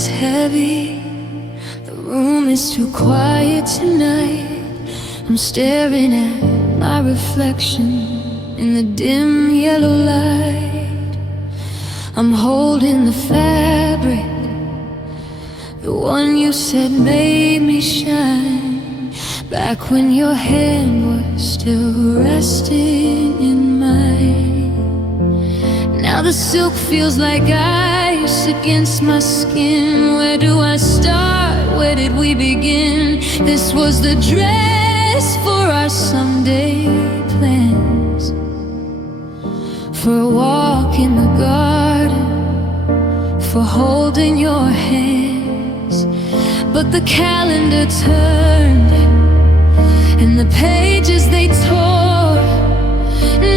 is heavy, the room is too quiet tonight. I'm staring at my reflection in the dim yellow light. I'm holding the fabric, the one you said made me shine, back when your hand was still resting in mine. Now the silk feels like ice against my skin. Where do I start? Where did we begin? This was the dress for our someday plans, for a walk in the garden, for holding your hands. But the calendar turned and the pages they tore.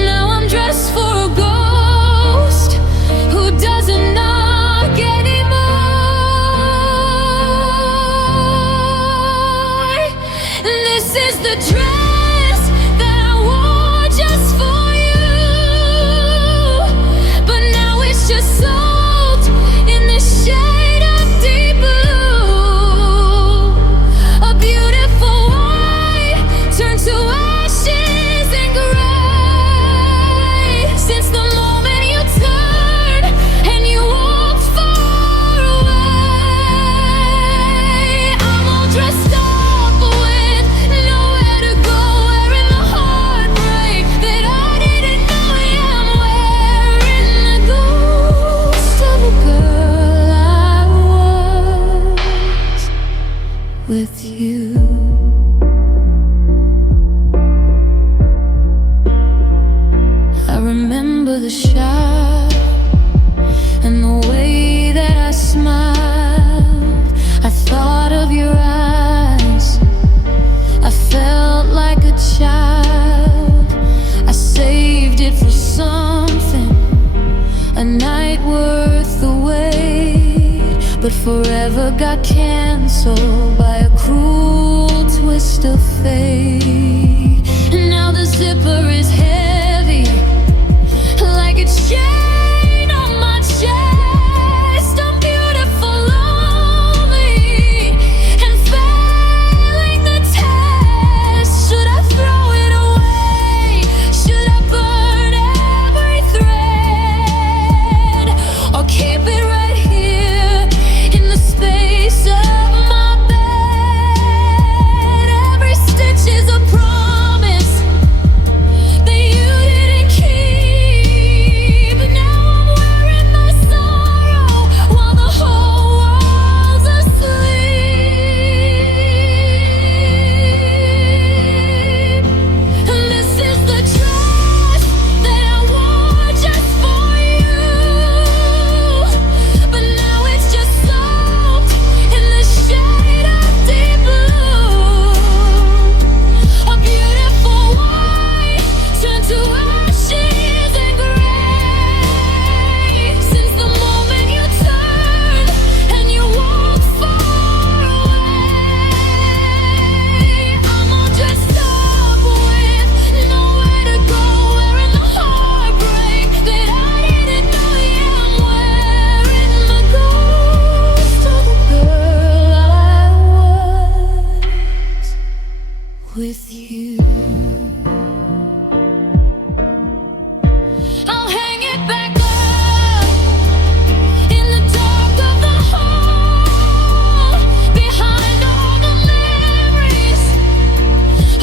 Now I'm dressed for a ghost who doesn't knock anymore. This is the dress that I wore just for you, but now it's just soaked in the shade of deep blue. A beautiful white turned to ashes and gray, since the moment you turned and you walked far away. I'm all dressed up with nowhere to go, wearing the heartbreak that I didn't know. Yeah, I'm wearing the ghost of a girl I was with you. I remember the shot and the way that I smiled. I thought of your eyes, I felt like a child. I saved it for something, a night worth the wait, but forever got canceled by a cruel twist of fate. And now the zipper is heavy, like a chain on my chest. I'm beautiful, lonely, and failing the test. Should I throw it away? Should I burn every thread, or keep it right here in the space of my bed? Every stitch is a promise that you didn't keep. Now I'm wearing my sorrow while the whole world's asleep. And this is the dress that I wore just for you, but now it's just soaked in the shade of deep blue. A beautiful white turned to ashes and gray, since the moment you turned and you walked far away. I'm all dressed up with nowhere to go, wearing the heartbreak that I didn't know. Yeah, I'm wearing the ghost of the girl I was with you. I'll hang it back up in the dark of the hall, behind all the memories,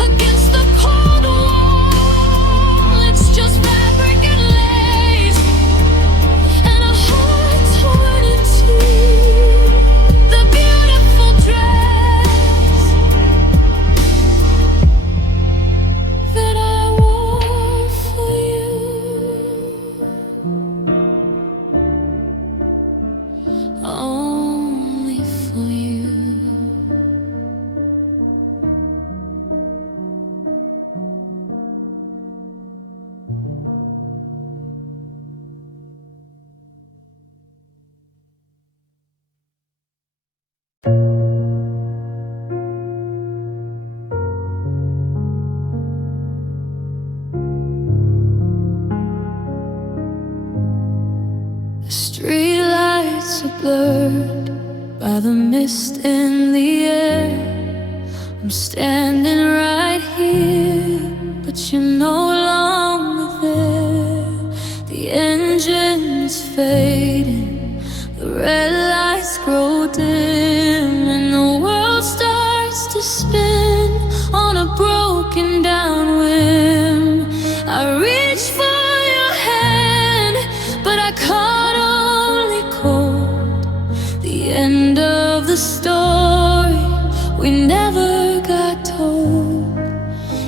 against the cold wall. It's just fabric and lace, and a heart torn in two. The beautiful dress that I wore for you, only for you. The street lights are blurred, by the mist in the air. I'm standing right here, but you're no longer there. The engine is fading, the red lights grow dim, and the world starts to spin on a broken down whim. I reach for your hand, but I caught only cold. The end of the story we never got told.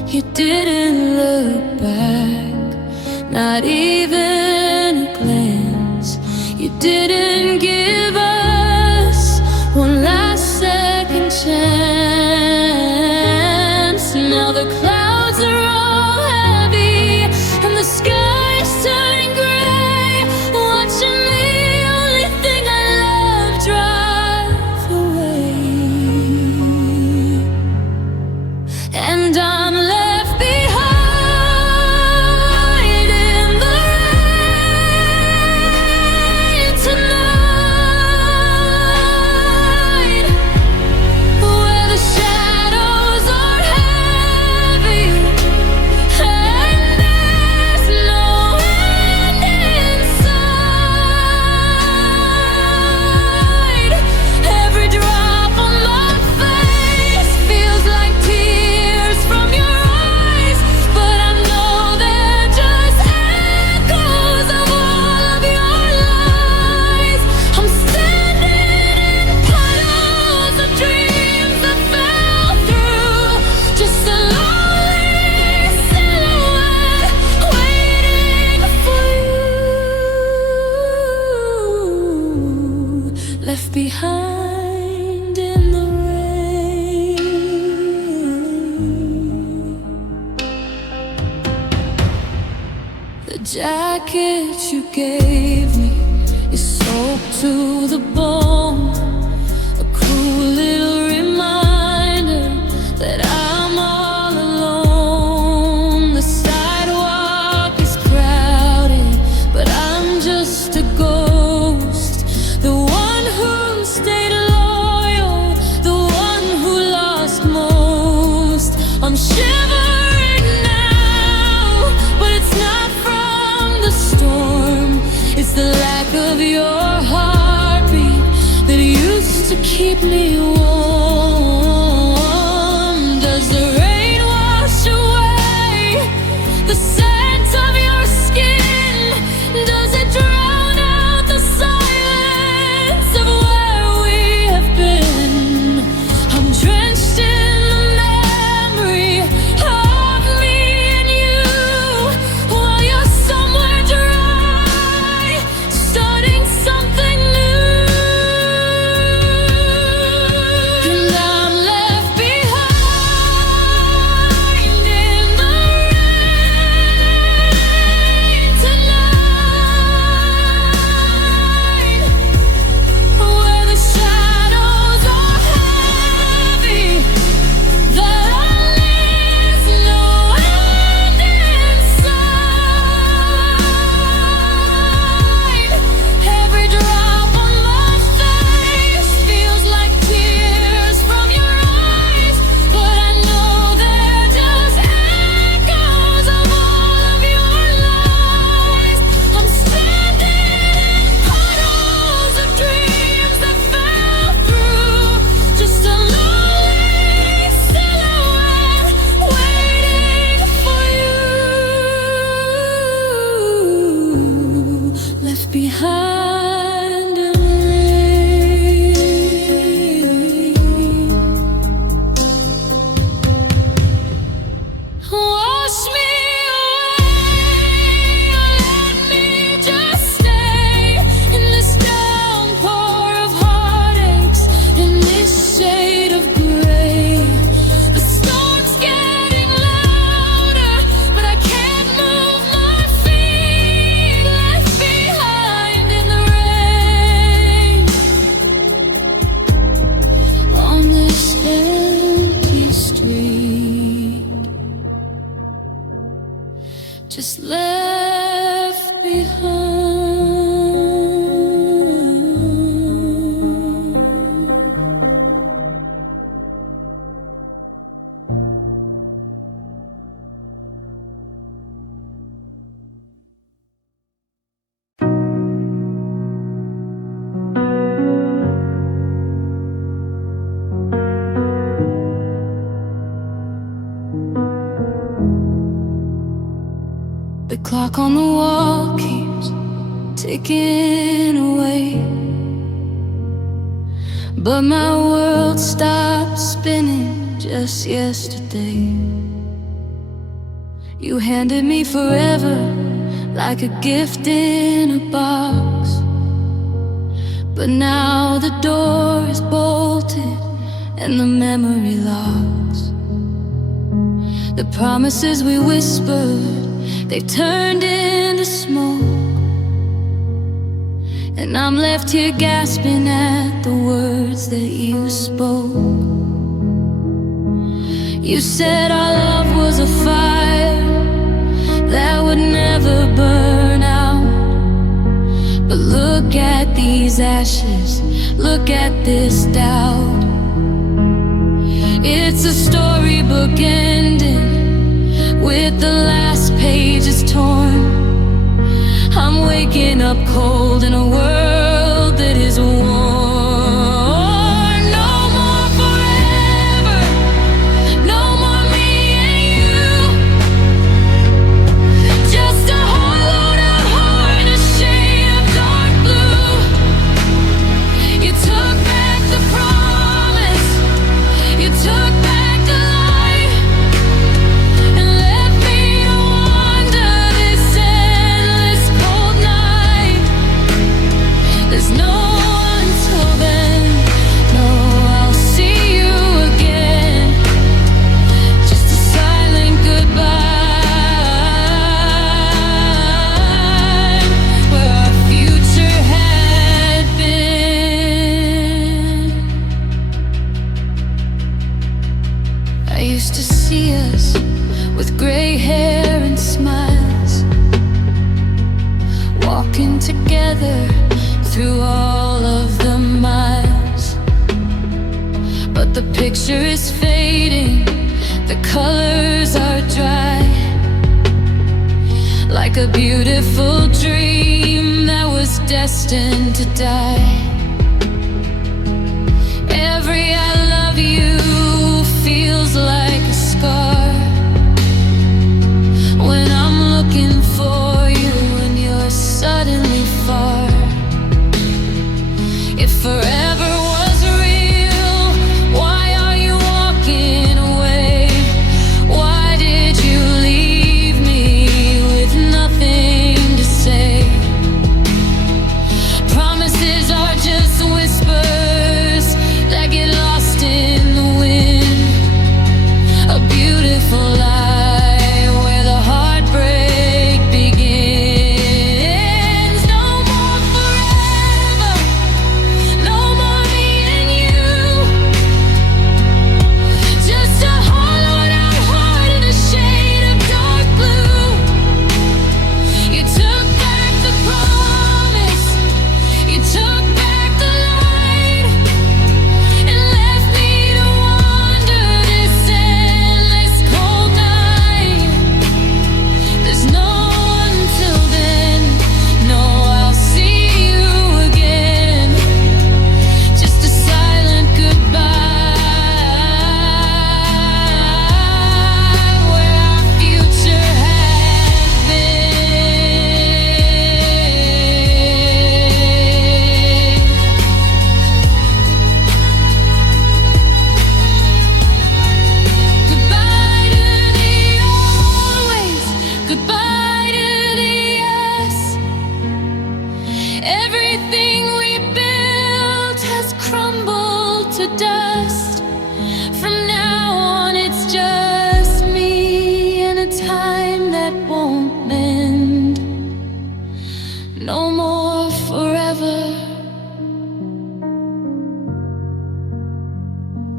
You didn't look back, not even a glance. You didn't give us one last second chance. Now the clouds are all heavy and the sky's turning gray, watching the only thing I love drive away. And I'm left behind in the rain tonight, where the shadows are heavy and there's no end in sight. Every drop on my face feels like tears from your eyes, but I know they're just echoes of all of your lies. I'm standing in puddles of dreams that fell through, just a lonely silhouette waiting for you, left behind in the rain. The jacket you gave me is soaked to the bone, a cruel little reminder that I'm all alone. The sidewalk is crowded, but I'm just a ghost, the one who stayed loyal, the one who lost most. I'm shivering now, but it's not from the storm. It's the lack of your heartbeat that used to keep me warm. Does the rain wash away the scent of your skin? Does it drown out the silence of where we have been? I'm drenched in the memory of me and you, while you're somewhere dry, starting something new. And I'm left behind in the rain tonight, where the shadows are heavy, there's no end in sight. Every drop on my face feels like tears from your eyes, but I know they're just echoes of all of your lies. I'm standing in puddles of dreams that fell through, just a lonely silhouette waiting for you, left behind in the rain. Wash me away, let me just stay in this downpour of heartaches, in this shade of gray. The storm's getting louder, but I can't move my feet, left behind in the rain, on this empty street, just left behind. The clock on the wall keeps ticking away, but my world stopped spinning just yesterday. You handed me forever like a gift in a box, but now the door is bolted and the memory locks. The promises we whispered, they've turned into smoke, and I'm left here gasping at the words that you spoke. You said our love was a fire that would never burn out, but look at these ashes, look at this doubt. It's a storybook ending with the last pages torn. I'm waking up cold in a world that is warm. Through all of the miles, but the picture is fading, the colors are dry, like a beautiful dream that was destined to die. Every I love you feels like a scar when I'm looking for you and you're suddenly far. If forever was real, why are you walking away? Why did you leave me with nothing to say? Promises are just whispers that get lost in the wind. A beautiful lie where the heartbreak begins.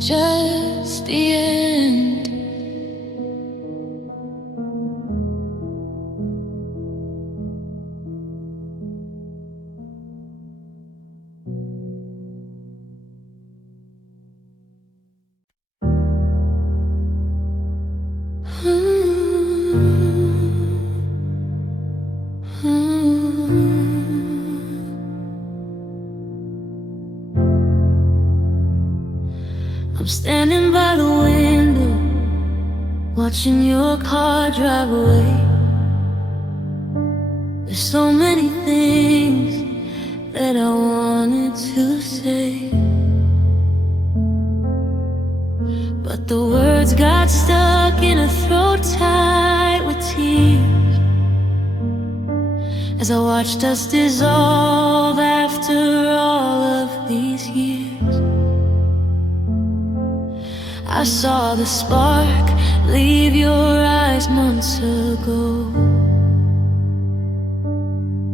Just the end. I'm standing by the window, watching your car drive away. There's so many things that I wanted to say, but the words got stuck in a throat tight with tears as I watched us dissolve after all of these years. I saw the spark leave your eyes months ago,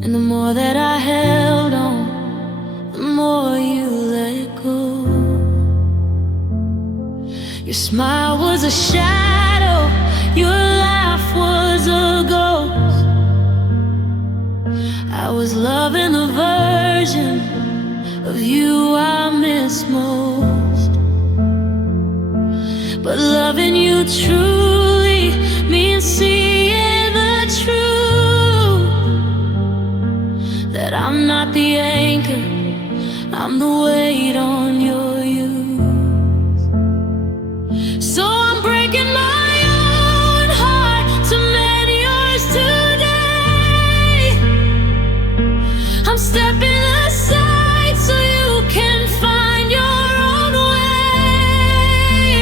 and the more that I held on, the more you let go. Your smile was a shadow, your laugh was a ghost. I was loving the version of you I miss most, but loving you truly means seeing the truth, that I'm not the anchor, I'm the weight on your youth. So I'm breaking my own heart to mend yours today. I'm stepping aside so you can find your own way.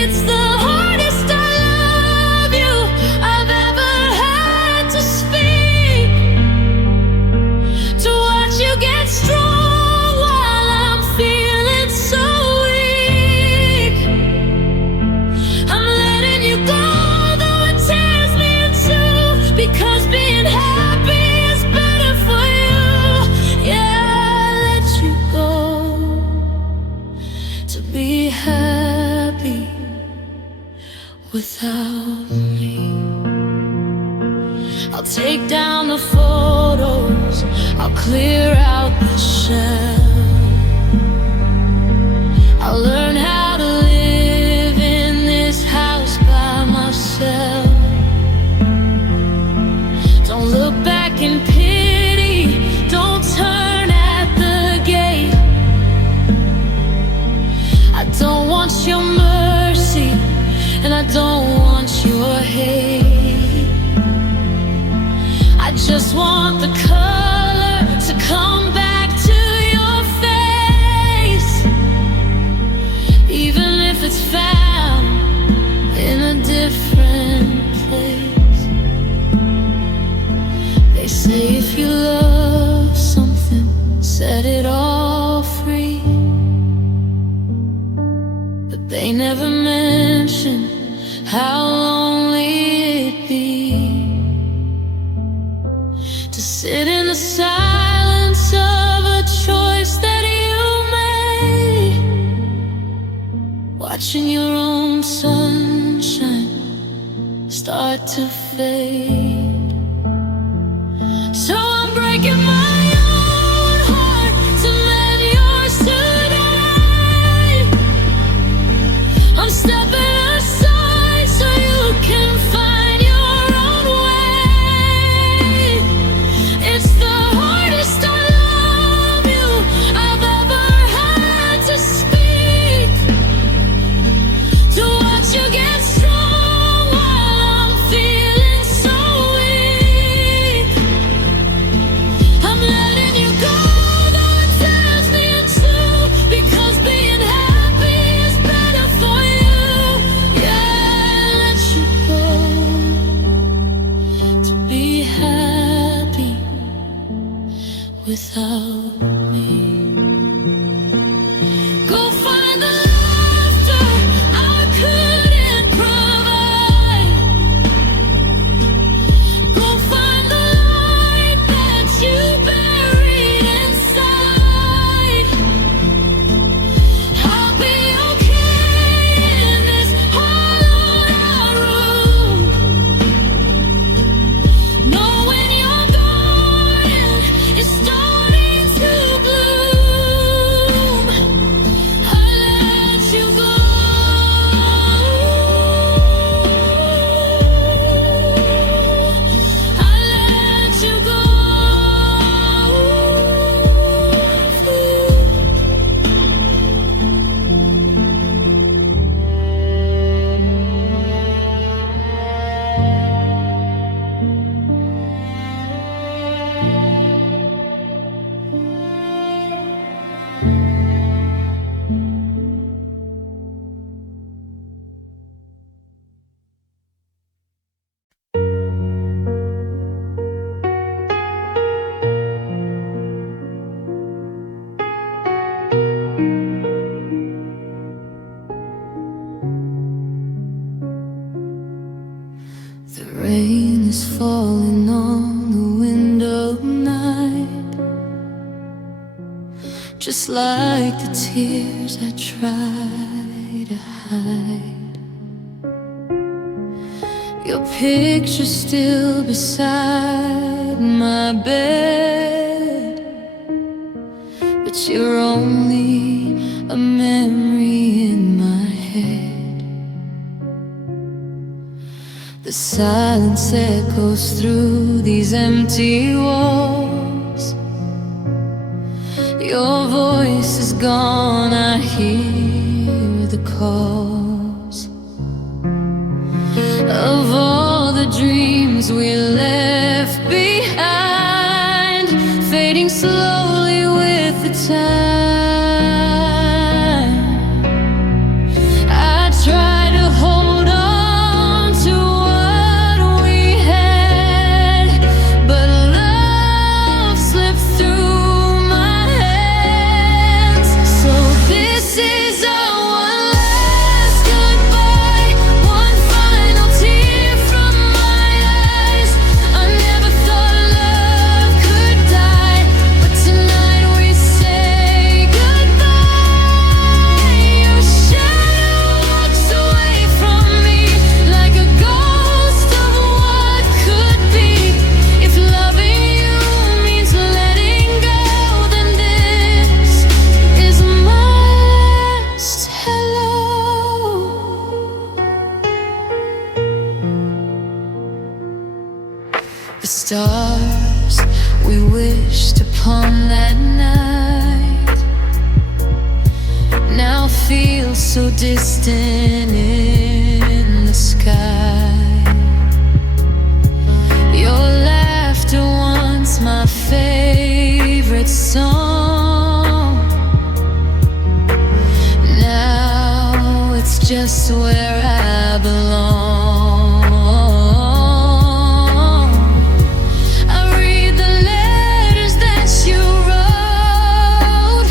It's the hardest I love you I've ever had to speak, to watch you get strong while I'm feeling so weak. I'm letting you go, though it tears me in two, because being happy is better for you. Yeah, I let you go to be happy without me. I'll take down the photos, I'll clear out the shell, I'll learn how to live in this house by myself. Don't look back in pity, don't turn at the gate. I don't want your mercy, and I don't want your hate. I just want the color to come back to your face, even if it's found in a different place. They say if you love something, set it all free, but they never mention how lonely it'd be to sit in the silence of a choice that you made, watching your own sunshine start to fade. So I'm breaking my own heart to mend yours today. I'm stepping aside so you can find your own way. It's the hardest I love you I've ever had to speak, to watch you get strong while I'm feeling so weak. I'm letting you go, though it tears me in two, because being happy is better for you. Yeah, I let you go to be happy without me. Go find the laughter I couldn't provide. Go find the light that you buried inside. I'll be okay in this hollowed out room, knowing your garden is starting to falling on the window night, just like the tears I try to hide. Your picture's still beside my bed, but you're only a memory in my head. The silence echoes through these empty walls. Your voice is gone, I hear the calls of all the dreams we left behind, fading slowly with the time. I try to hold on to what we had, but love slipped through my hands. So this is our one last goodbye, one final tear from my eyes. I never thought love could die, but tonight we say goodbye. Your shadow walks away from me like a ghost of what could be. If loving you means letting go, then this is my last hello. The stars we wished upon that night now feel so distant in the sky. Your laughter, once my favorite song, now it's just where I belong. I read the letters that you wrote.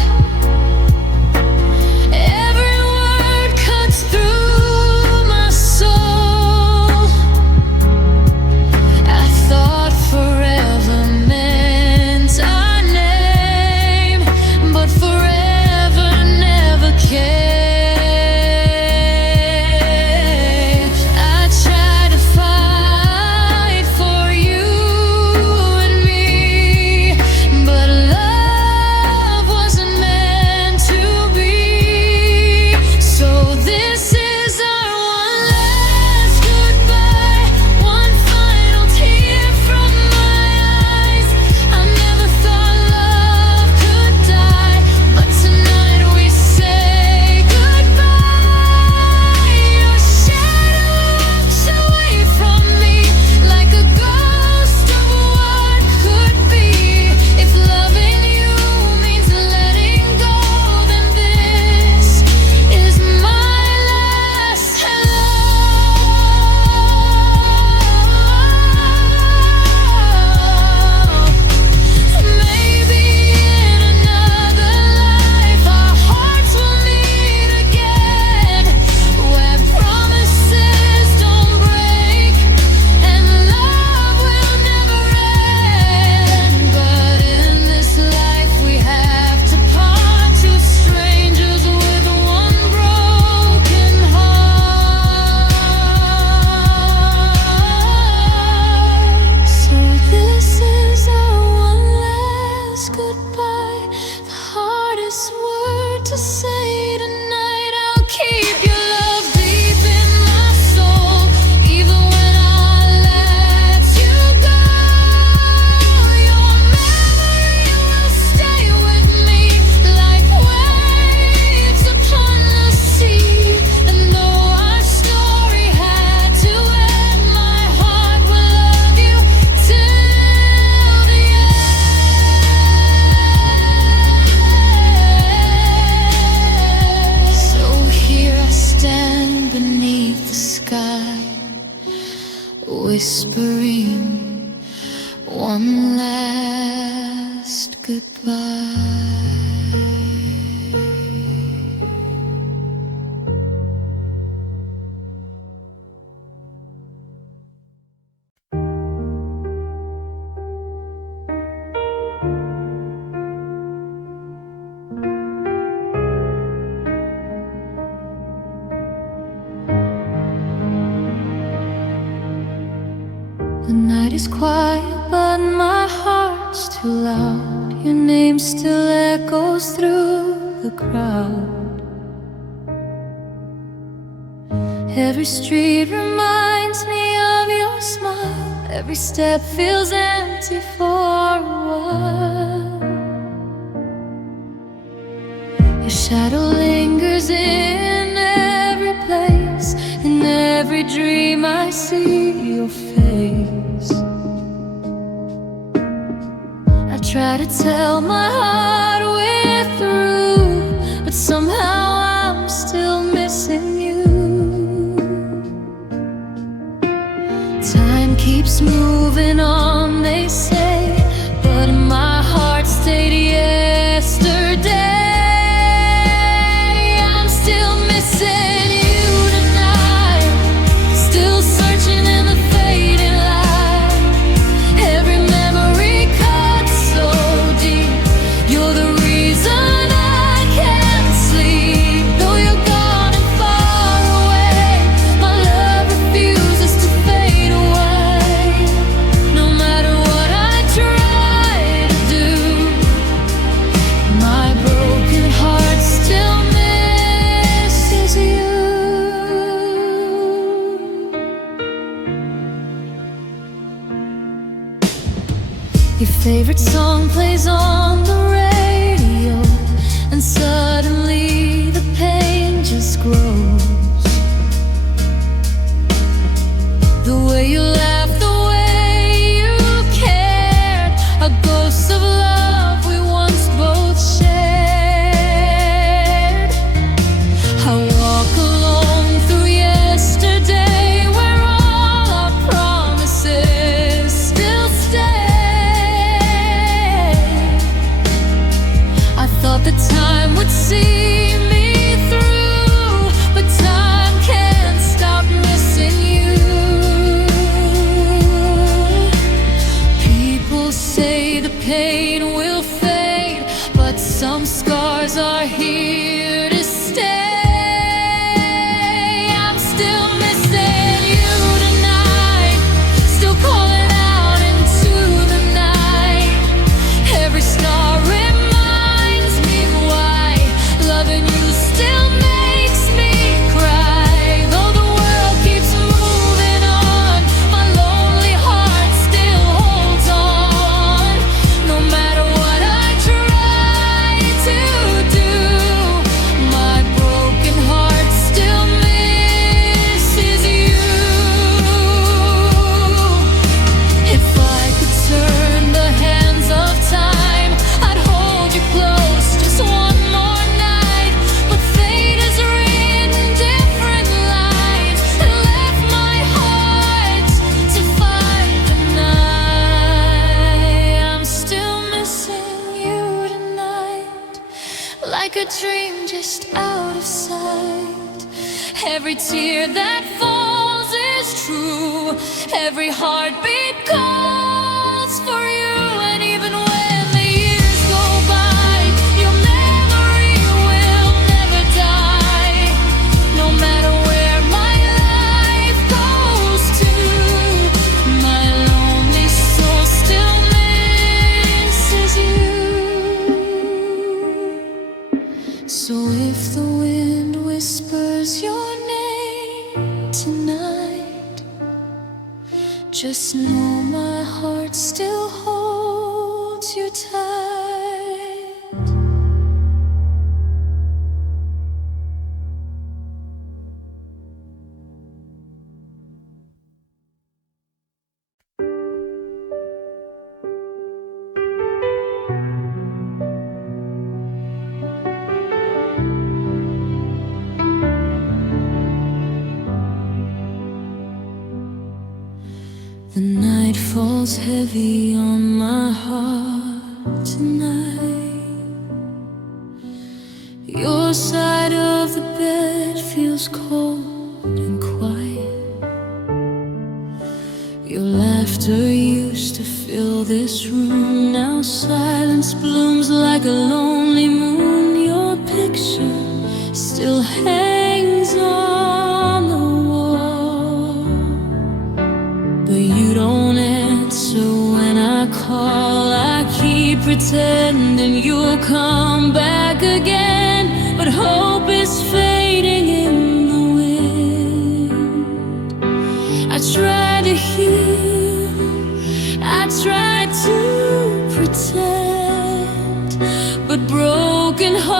Every word cuts through my soul. I thought forever meant our name, but forever never came. I try to fight for you and me, but love wasn't meant to be. So this is our one last goodbye, one final tear from my eyes. I never thought love could die, but tonight we say goodbye. Your shadow walks away from me like a ghost of what could be. If loving you means letting go, then this is my last hello. Maybe in another life our hearts will meet again, where promises don't break and love will never end. But in this life we have to part, two strangers with one broken heart. So this is our one last goodbye, the hardest word to say tonight. I'll keep your love deep in my soul, even when I let you go. Your memory will stay with me like waves upon the sea. And though our story had to end, my heart will love you till the end. So here I stand beneath the sky, whispering one last goodbye. night is quiet, but my heart's too loud. Your name still echoes through the crowd. Every street reminds me of your smile. Every step feels empty for a while. Your shadow lingers in every place. In every dream I see your face. I try to tell my heart we're through, but somehow I'm still missing you. Time keeps moving on, they say, but my heart stayed yesterday. I'm still missing you tonight, still searching in the fading light. Every memory cuts so deep. You're the reason I can't sleep. Though you're gone and far away, my love refuses to fade away. No matter what I try to do, my broken heart still misses you. Your favorite song plays on the radio, and suddenly the pain just grows. The way you laugh, the way you cared, a ghost of love we once both shared. I walk alone through yesterday, where all our promises still stay. I thought that time would see me through, but time can't stop missing you. People say the pain will fade, but some scars are here to stay. I'm still missing you tonight, still calling out into the night. Every star reminds me why loving you still makes me cry. Though the world keeps moving on, my lonely heart still holds on. No matter what I try to do, my broken heart still misses you. If I could turn the hands of time, I'd hold you close just one more night. But fate has written different lines and left my heart to fight the night. I'm still missing you tonight, like a dream just out of sight. Every tear that falls is true, every heartbeat calls for you. And even when the years go by, your memory will never die. No matter where my life goes to, my lonely soul still misses you. So if the wind whispers your name tonight, just know my heart still holds you tight. The night falls heavy on my heart tonight. Your side of the bed feels cold and quiet. Your laughter used to fill this room. Now silence blooms like a lonely moon. Your picture still hangs on the wall, but you don't answer pretending you'll come back again, but hope is fading in the wind. I try to heal, I try to pretend, but broken hearts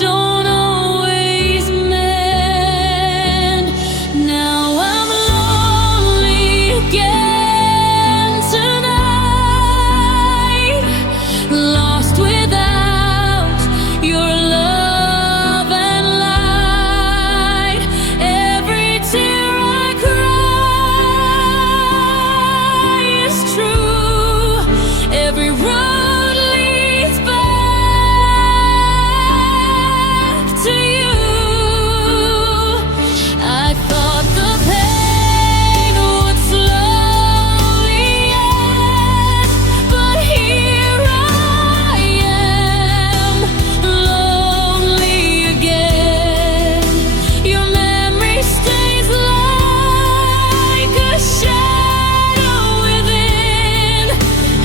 don't always mend. Now I'm lonely again tonight, lost without your love and light. Every tear I cry is true, every road leads back to you. I thought the pain would slowly end, but here I am, lonely again. Your memory stays like a shadow within,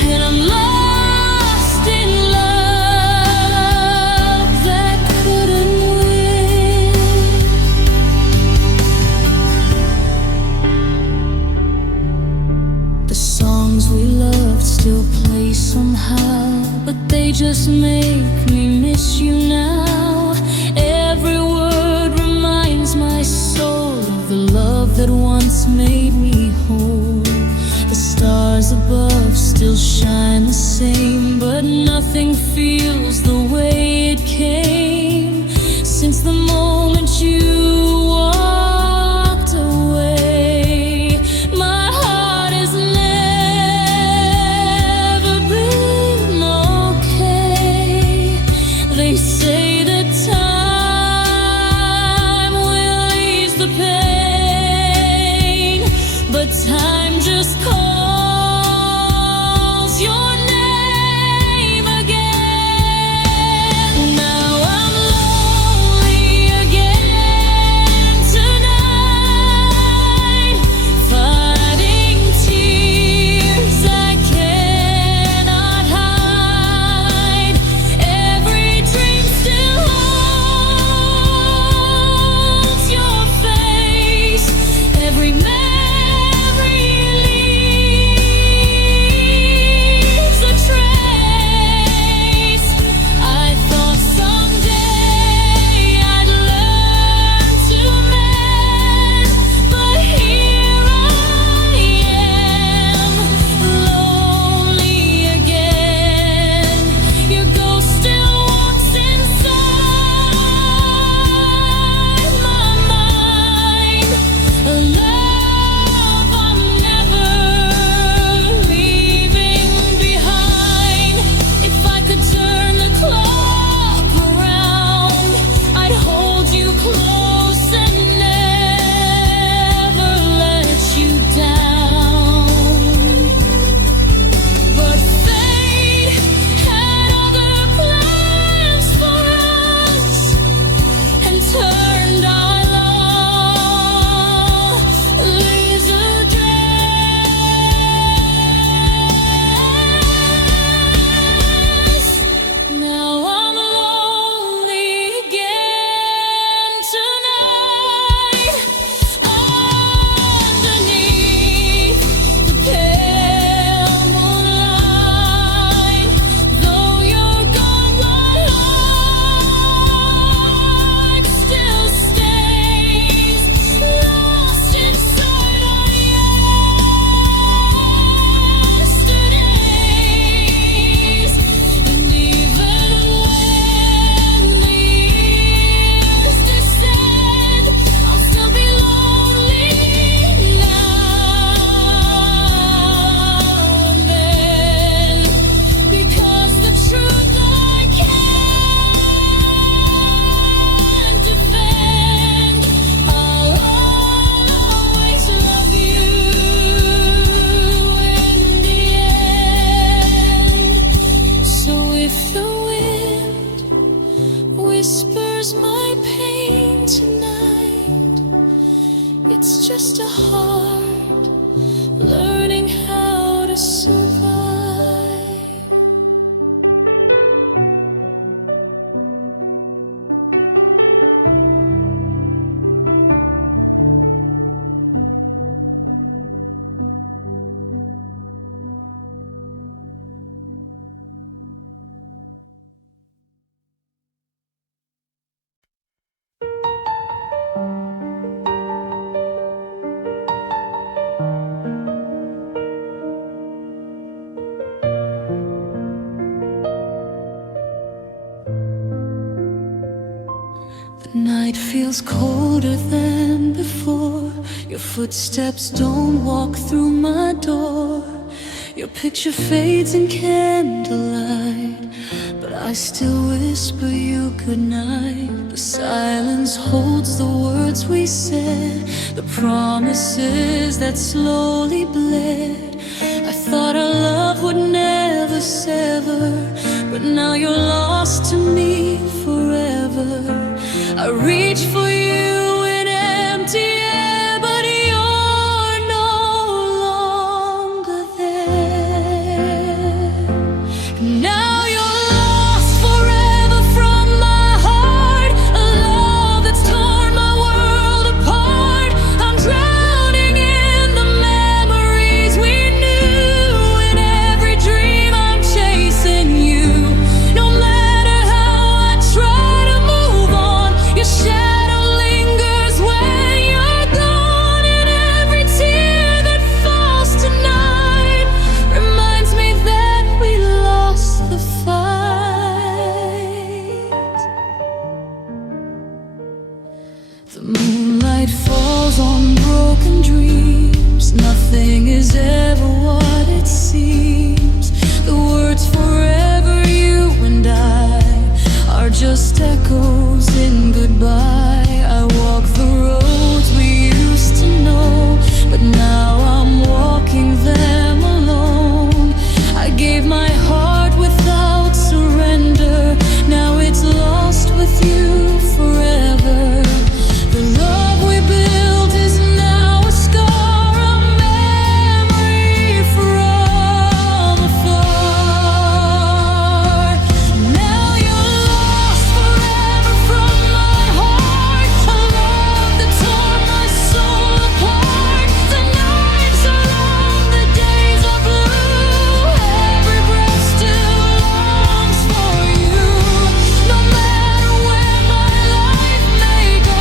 and I'm lost in love that couldn't win. The songs we loved still play somehow, but they just make me miss you now. Every word reminds my soul of the love that once made me whole. The stars above still shine the same, but nothing feels the way it came since the moment you walked away. My heart has never been okay. They say that time will ease the pain, but time just calls your name again. Now I'm lonely again tonight, fighting tears I cannot hide. Every dream still holds your face, every memory leaves a trace. I thought someday I'd learn to mend, but here I am, lonely again. Your ghost still walks inside my mind, a love I'm never leaving behind. If I could turn the clock around, I'd hold you close and never let you down. But fate had other plans for us and turned our lovely's address. Now I'm lonely again tonight, underneath the pale moonlight. Though you're gone, my heart still stays lost inside our yesterdays. And even when the years descend, I'll still be lonely now and then, because the truth I can't defend. I'll always love you in the end. So if the wind whispers my pain tonight, it's just a heart learning how to survive. moonlight feels colder than before. Your footsteps don't walk through my door. Your picture fades in candlelight, but I still whisper you goodnight. The silence holds the words we said, the promises that slowly bled. I thought our love would never sever, but now you're lost to me forever. I reach for you in empty air, but you're no longer there. Now you're lost forever from my heart, a love that's torn my world apart. I'm drowning in the memories we knew. In every dream I'm chasing you. No matter how I try to move on, your shadow lingers when you're gone. And every tear that falls tonight reminds me that we lost the fight. The moonlight falls on broken dreams. Nothing is ever what it seems. The words forever, you and I, are just echoes in goodbye. I walk the roads we used to know, but now I'm walking them alone. I gave my heart without surrender. Now it's lost with you forever. The love we built is now a scar, a memory from afar. Now you're lost forever from my heart, a love that tore my soul apart. The nights are long, the days are blue. Every breath still longs for you. No matter where my life may go,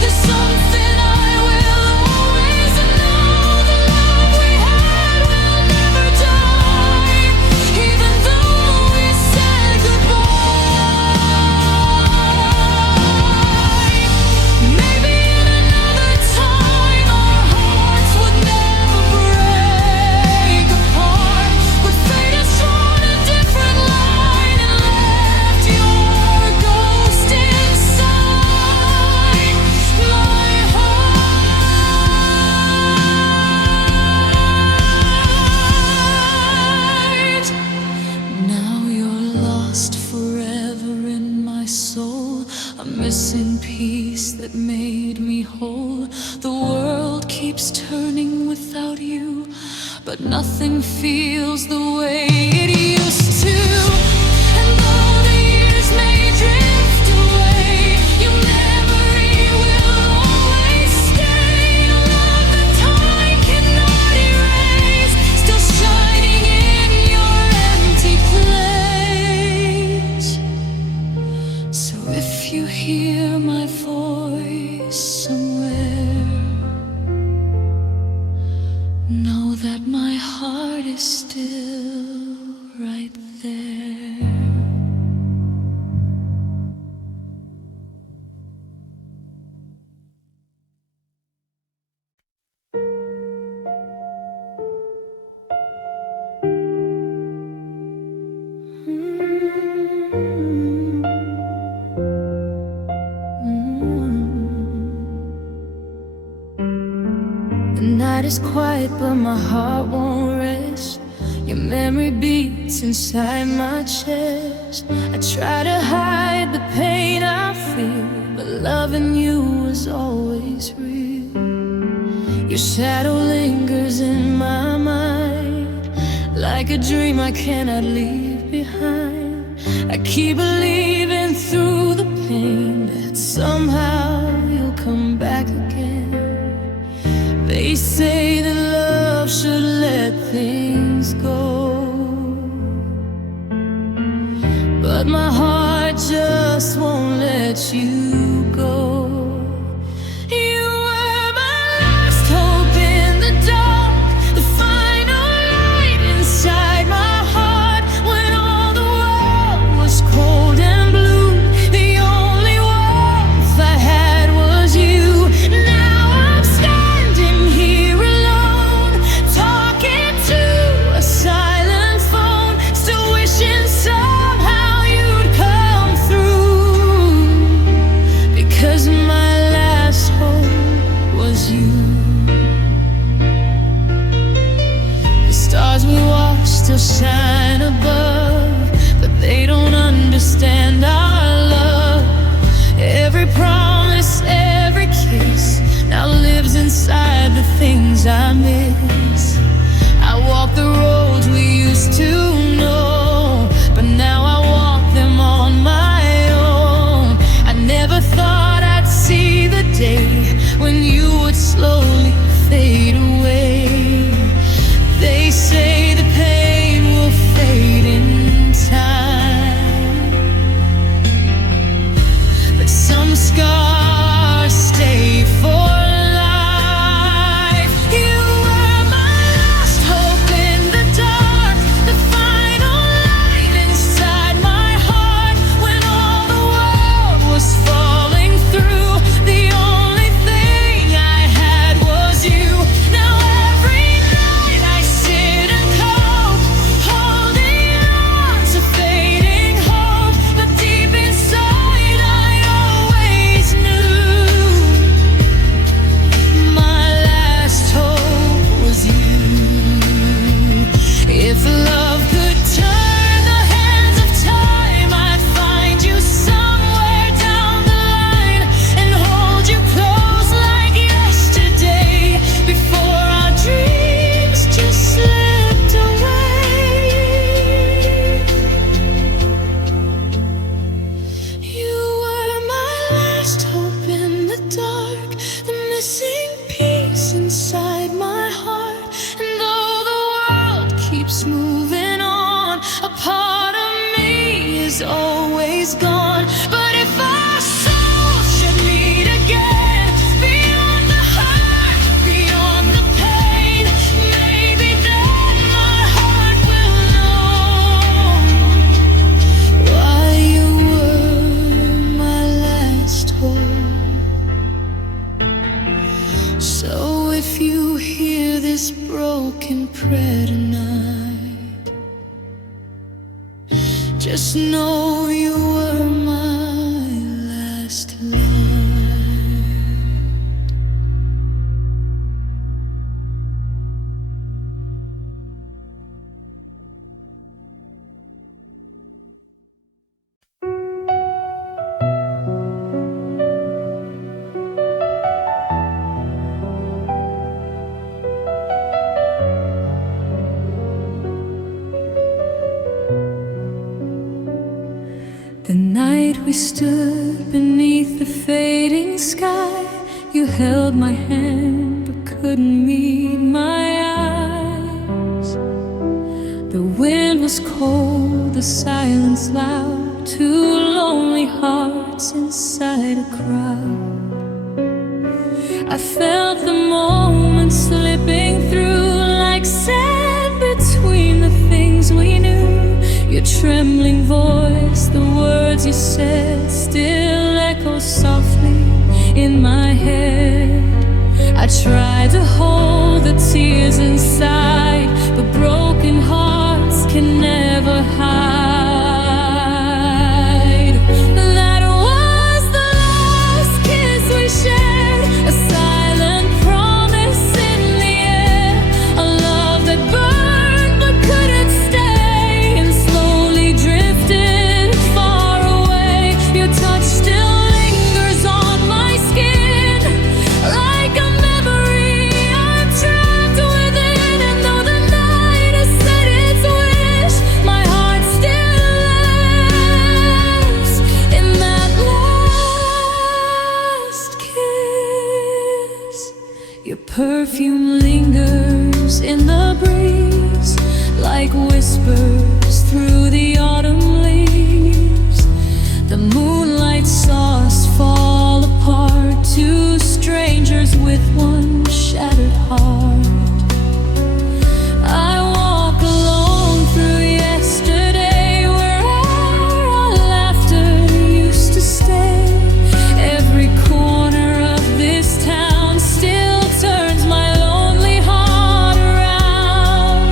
there's something I will always know. The love we had will never die, even though we said goodbye. Maybe in another time our hearts would never break apart, but fate has drawn a different line and left your ghost inside my heart. Now you're lost forever in my soul, a missing piece that made me whole. The world keeps turning without you, but nothing feels the way it used to. And though the years may drift away, your memory will always stay. A love that time cannot erase, still shining in your empty place. So if you hear my voice somewhere, know that my heart is still right there. The night is quiet, but my heart won't rest. Your memory beats inside my chest. I try to hide the pain I feel, but loving you was always real. Your shadow lingers in my mind, like a dream I cannot leave behind. I keep believing through the pain that somehow you'll come back again. They say that love should let things go, but my heart just won't let you go. You were my last hope in the dark, the final light inside my heart. When all the world was cold and blue, the only warmth I had still shine above, but they don't understand our love. Every promise, every kiss now lives inside the things I miss. I walk the roads we used to know, but now I walk them on my own. I never thought I'd see the day when you would slowly fade away. They say the pain will fade in time, but some scars stay for life. You were my last hope in the dark, the final light inside my heart. When all the world was falling through, the only thing I had was you. Now every night I sit and cope, holding on to fading hope, but deep inside I always knew my last hope was you. If love could turn the hands of time, I'd find you somewhere down the line and hold you close like yesterday, before our dreams just slipped away. You were my last hope in the dark, the missing piece inside my heart. And though the world keeps moving on, a part of me is always gone. But if our souls should meet again, beyond the hurt, beyond the pain, maybe then my heart will know why you were my last hope. So if you hear this broken prayer tonight, just know you were my last line. The night we stood beneath the fading sky, you held my hand but couldn't meet my eyes. The wind was cold, the silence loud, two lonely hearts inside a crowd. I felt the moment slipping through like sand between the things we knew. Your trembling voice, the words you said still echo softly in my head. I tried to hold the tears inside, but broken hearts can never hide. That was the last kiss we shared, a silent promise in the air, a love that burned but couldn't stay and slowly drifted far away. Your touch still lingers on my skin like a memory I'm trapped within. And though the night has said its wish, my heart still laughs in that last kiss. Your perfume lingers in the breeze like whispers through the autumn leaves. The moonlight saw us fall apart, two strangers with one shattered heart. I walk alone through yesterday, where our laughter used to stay. Every corner of this town still turns my lonely heart around.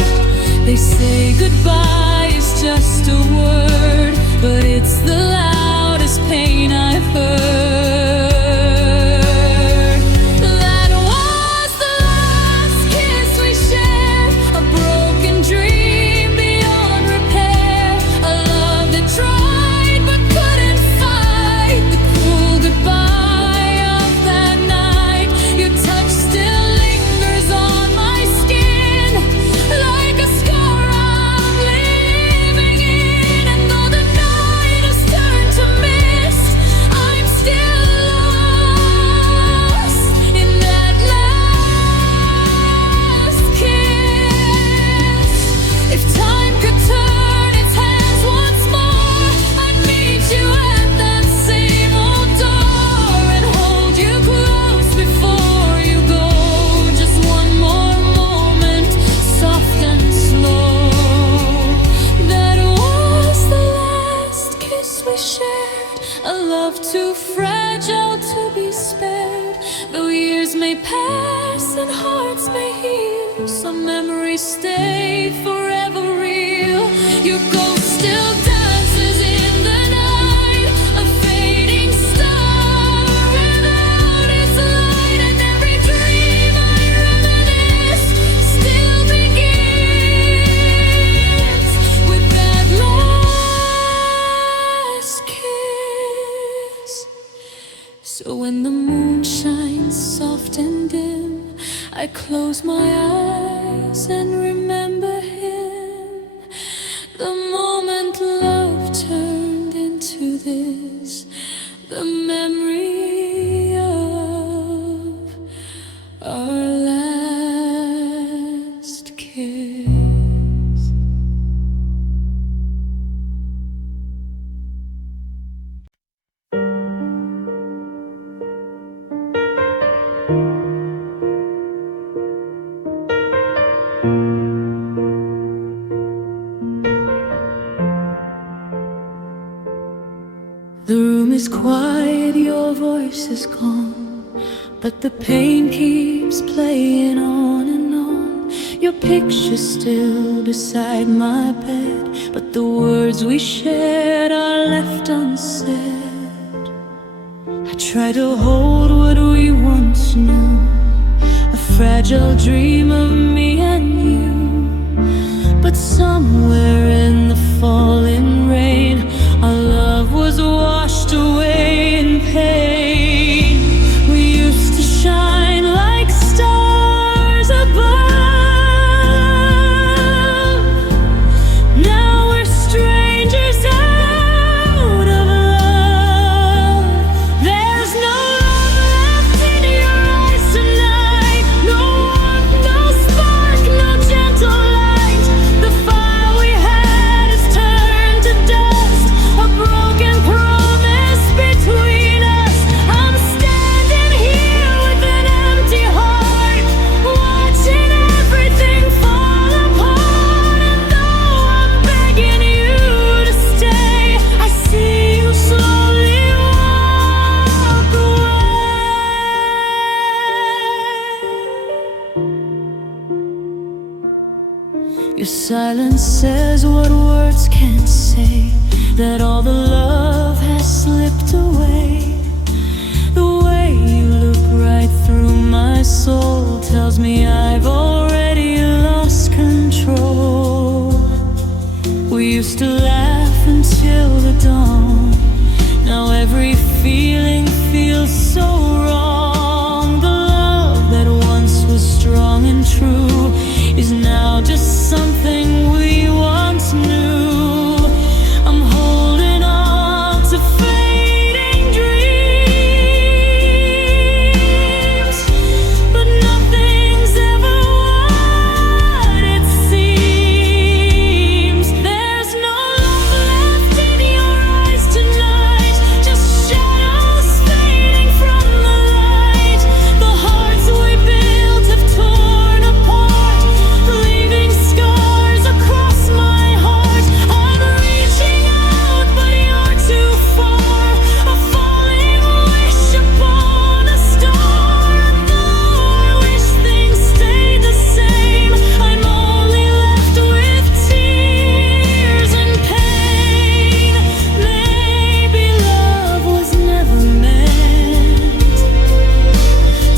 They say goodbye is just a word, but it's the loudest pain I've heard. That was the last kiss we shared, a broken dream broken hearts may heal, some memories stay forever real. Your ghost still dances in the night, a fading star without its light, and every dream I reminisce still begins with that last kiss. So when the moon shines soft and dim, I close my eyes and remember him. The moment love turned into this, the memory of our last kiss. The room is quiet, your voice is gone, but the pain keeps playing on and on. Your picture's still beside my bed, but the words we shared are left unsaid. I try to hold what we once knew, a fragile dream of me and you, but somewhere in the falling rain, our love was washed away in pain. We used to shine like stars above. Now we're strangers out of love. There's no love left in your eyes tonight. No warmth, no spark, no gentle light. The fire we had has turned to dust, a broken promise between us. I'm standing here with an empty heart, watching everything fall apart. And though I'm begging you to stay, I see you slowly walk away. Your silence says what words can't say, that all the love has slipped away. The way you look right through my soul tells me I've already lost control. We used to laugh until the dawn, now every feeling feels so wrong. The love that once was strong and true is now just something we once knew. I'm holding on to fading dreams, but nothing's ever what it seems. There's no love left in your eyes tonight, just shadows fading from the light. The hearts we built have torn apart, leaving scars across my heart. I'm reaching out, but you're too far, a falling wish upon a star. And though I wish things stayed the same, I'm only left with tears and pain. Maybe love was never meant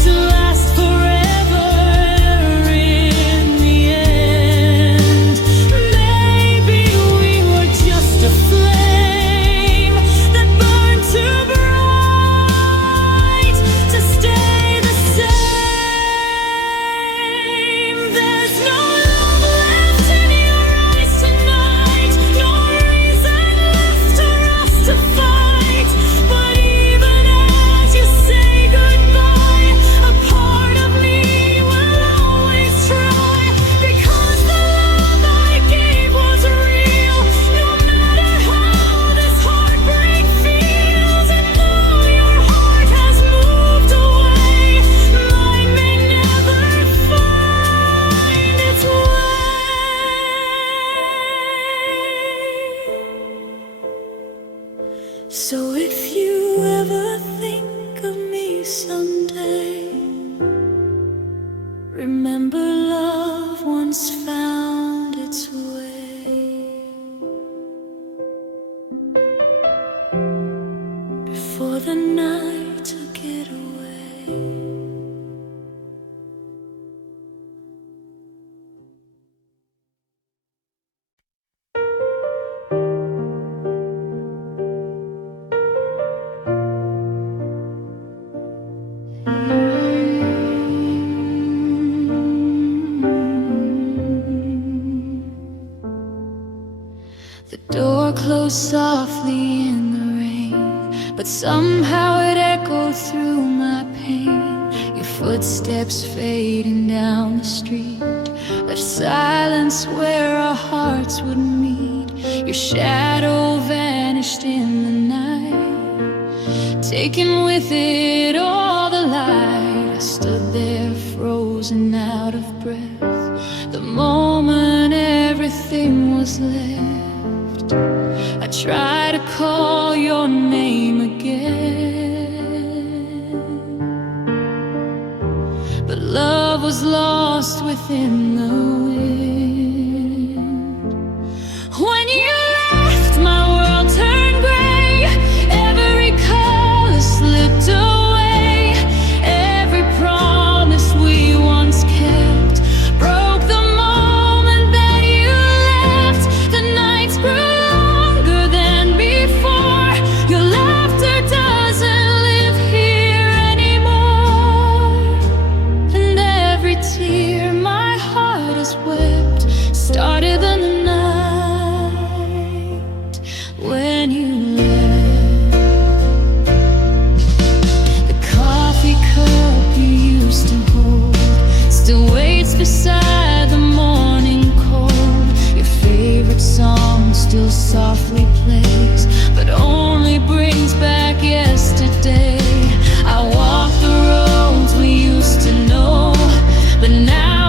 to last forever in the end. Maybe we were just a flame that burned too bright to stay the same. There's no love left in your eyes tonight, no reason left for us to fight. But even as you say goodbye, a part of me will always try, because the love I gave was real, no matter how this heartbreak feels. And though your heart has moved away, mine may never find its way. So if you ever think of me someday, the night took it away. The door closed softly in the rain, but somehow it echoed through my pain. Your footsteps fading down the street left silence where our hearts would meet. Your shadow vanished in the night, taking with it all the light. I stood there frozen out of breath, the moment everything was left. I tried to call your name again, but love was lost within the wind. When you left, my world turned gray. Every color slipped away. Every promise we once kept broke the moment that you left. The nights grew started the night when you left. The coffee cup you used to hold still waits beside the morning cold. Your favorite song still softly plays, but only brings back yesterday. I walk the roads we used to know, but now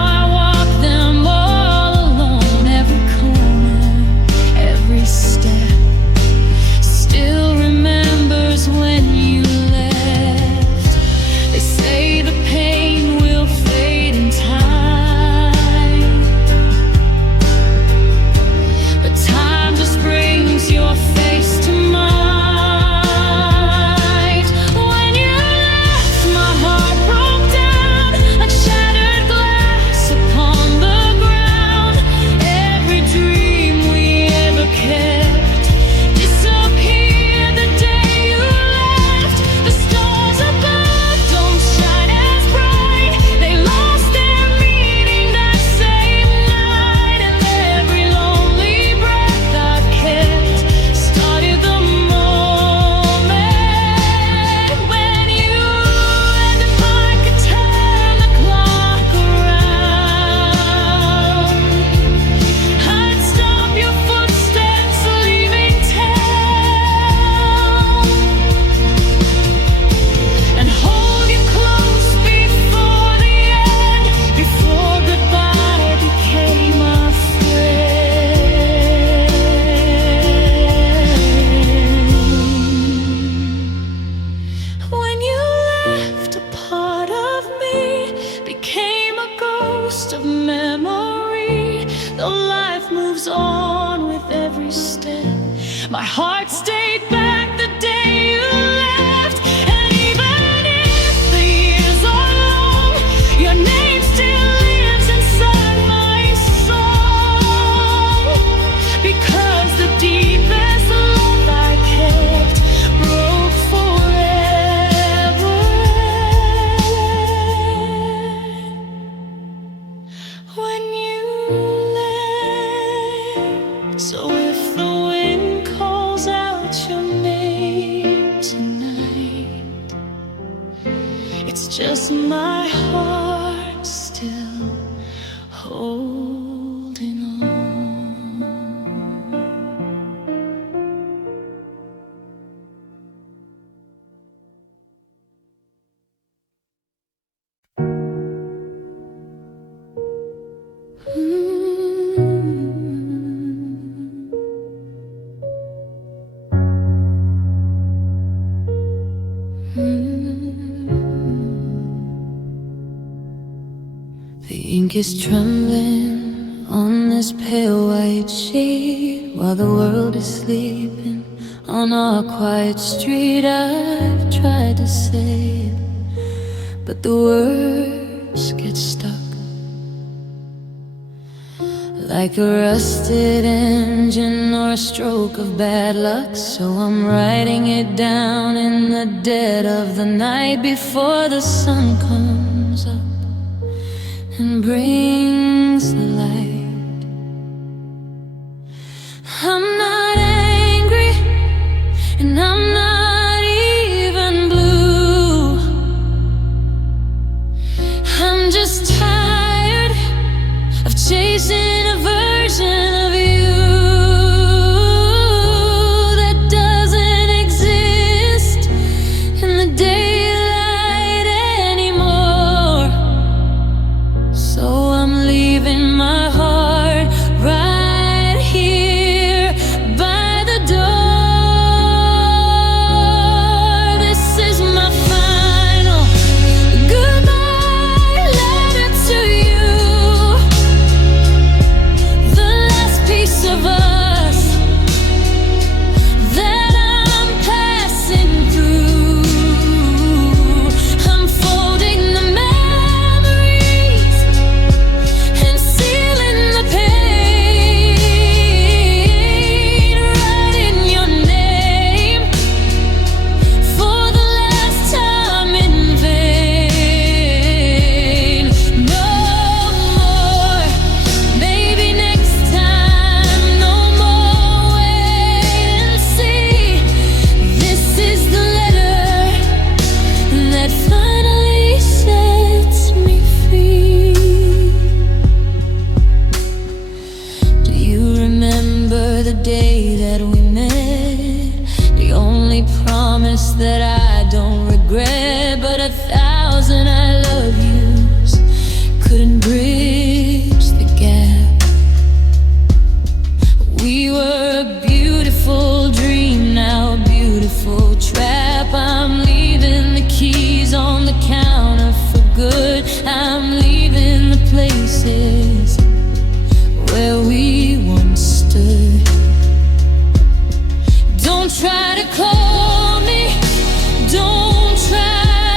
of memory, though life moves on with every step. My heart stayed back the day you left, and even if the years are long, your name still lives inside my soul. Because the deepest love I kept broke forever. When you left, so if the wind calls out your name tonight, it's just my heart still holding on. The ink is trembling on this pale white sheet while the world is sleeping On our quiet street I've tried to say it, but the words get stuck like a rusted engine or a stroke of bad luck. So I'm writing it down in the dead of the night before the sun comes up and brings the light. I'm not angry and I'm not even blue. I'm just tired of chasing a version of you that doesn't exist in the daylight anymore. So I'm leaving my heart right here by the door. This is my final goodbye letter to you, the last piece of us that I'm passing through. I'm folding the memories and sealing the pain, writing your name for the last time in vain. No more, maybe next time. No more, wait and see. This is the letter that finally sets me free. Do you remember the day that we met? The only promise that I don't regret, but 1,000 I love yous couldn't bridge the gap. We were a beautiful dream, now a beautiful trap. I'm leaving the keys on the counter for good. I'm leaving the places where we once stood. Don't try to call me, don't try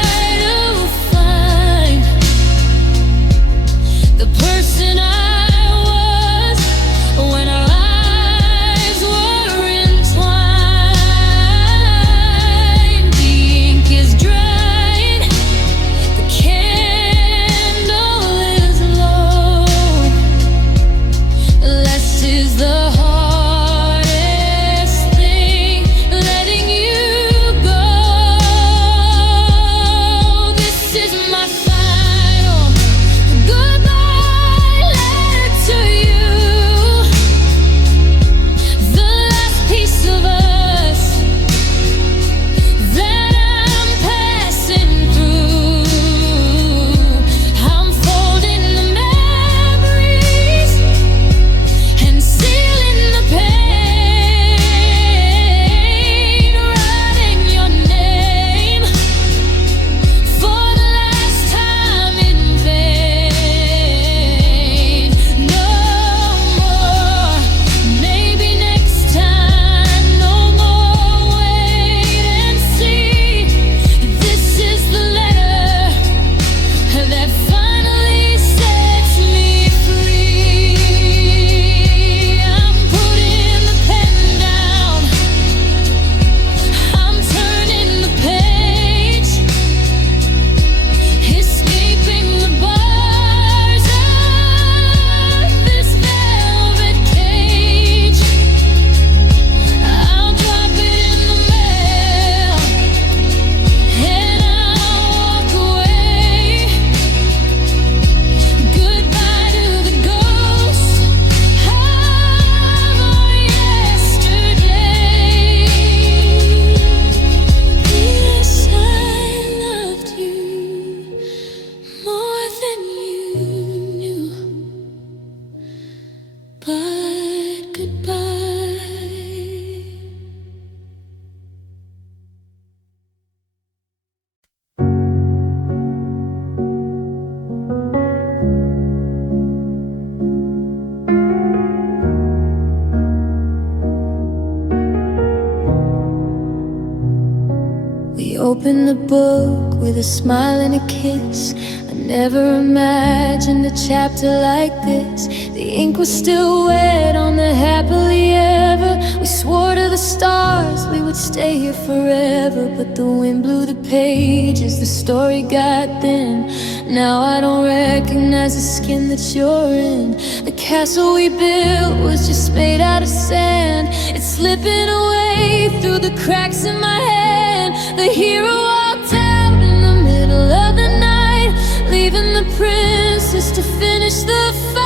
opened the book with a smile and a kiss. I never imagined a chapter like this. The ink was still wet on the happily ever. We swore to the stars we would stay here forever, but the wind blew the pages, the story got thin. Now I don't recognize the skin that you're in. The castle we built was just made out of sand. It's slipping away through the cracks in my hand. The hero walked out in the middle of the night, leaving the princess to finish the fight.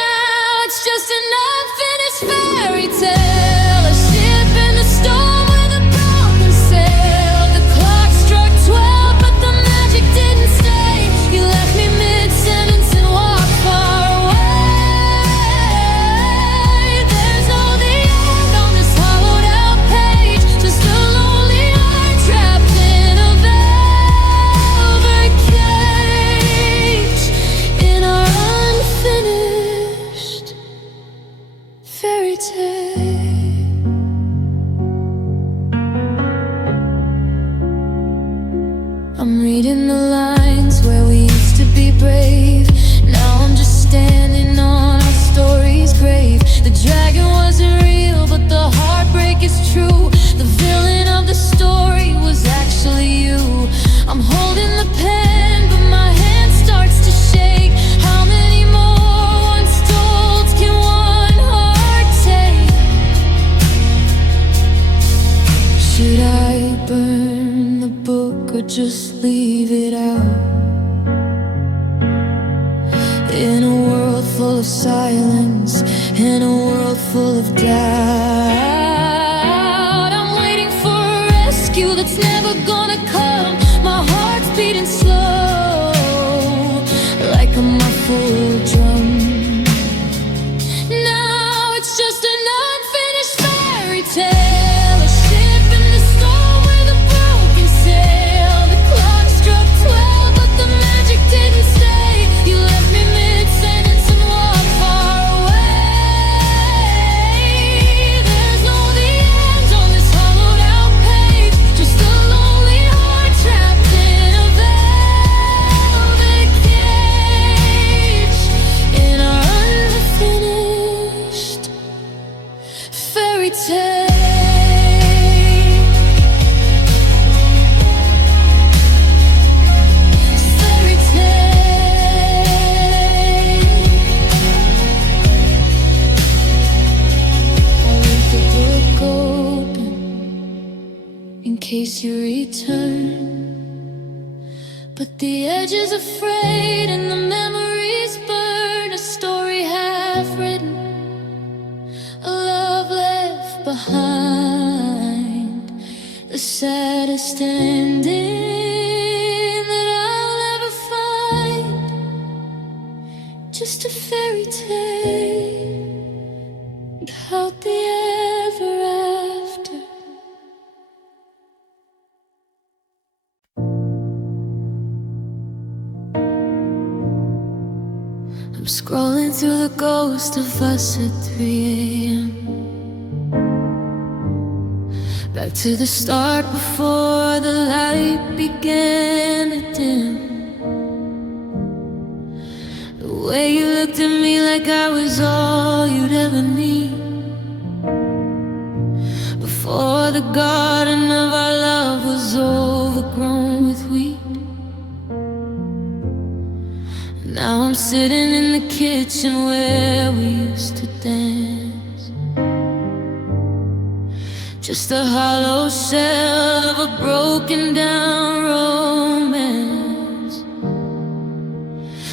Now it's just an unfinished fairy tale, a ship in the storm with a broken sail. The clock struck 12, but the magic didn't stay. You left me mid-sentence and walked far away. There's no the end on this hollowed out page, just a lonely heart trapped in a velvet cage, in our unfinished fairy tale. I'm reading the lines where we used to be brave. Now I'm just standing on our story's grave. The dragon wasn't real, but the heartbreak is true. The villain of the story was actually you. I'm holding the pen, but my hand starts to shake. How many more once told can one heart take? Should I burn the book or just leave it out? In a world full of silence, in a world full of doubt, I'm waiting for a rescue that's never gonna come. My heart's beating slow, like a muffled drum. Now it's just an unfinished fairy tale, a ship in the storm with a broken sail. The clock struck 12, but the magic didn't stay. You left me mid-sentence and walked far away. There's no the end on this hollowed out page, just a lonely heart trapped in a velvet cage, in our unfinished fairy tale. Fairy tale. I'll leave the book open in case you return, but the edge is afraid and the memories burn. A story half written, a love left behind, the saddest ending that I'll ever find. Just a fairy tale about the ever after. I'm scrolling through the ghost of us at 3 a.m. Back to the start before the light began to dim. The way you looked at me like I was all you'd ever need. Before the garden of our love was overgrown with weed. Now I'm sitting in the kitchen where we used to dance, just a hollow shell of a broken down romance.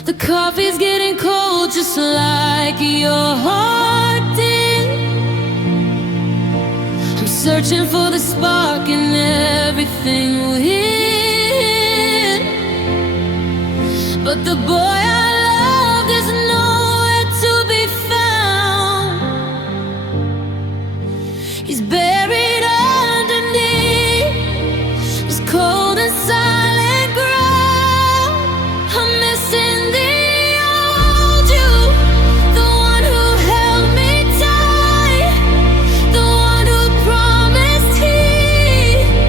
The coffee's getting cold just like your heart did. I'm searching for the spark in everything weird, but the boy I loved is nowhere to be found. He's buried underneath this cold and silent ground. I'm missing the old you, the one who held me tight, the one who promised he'd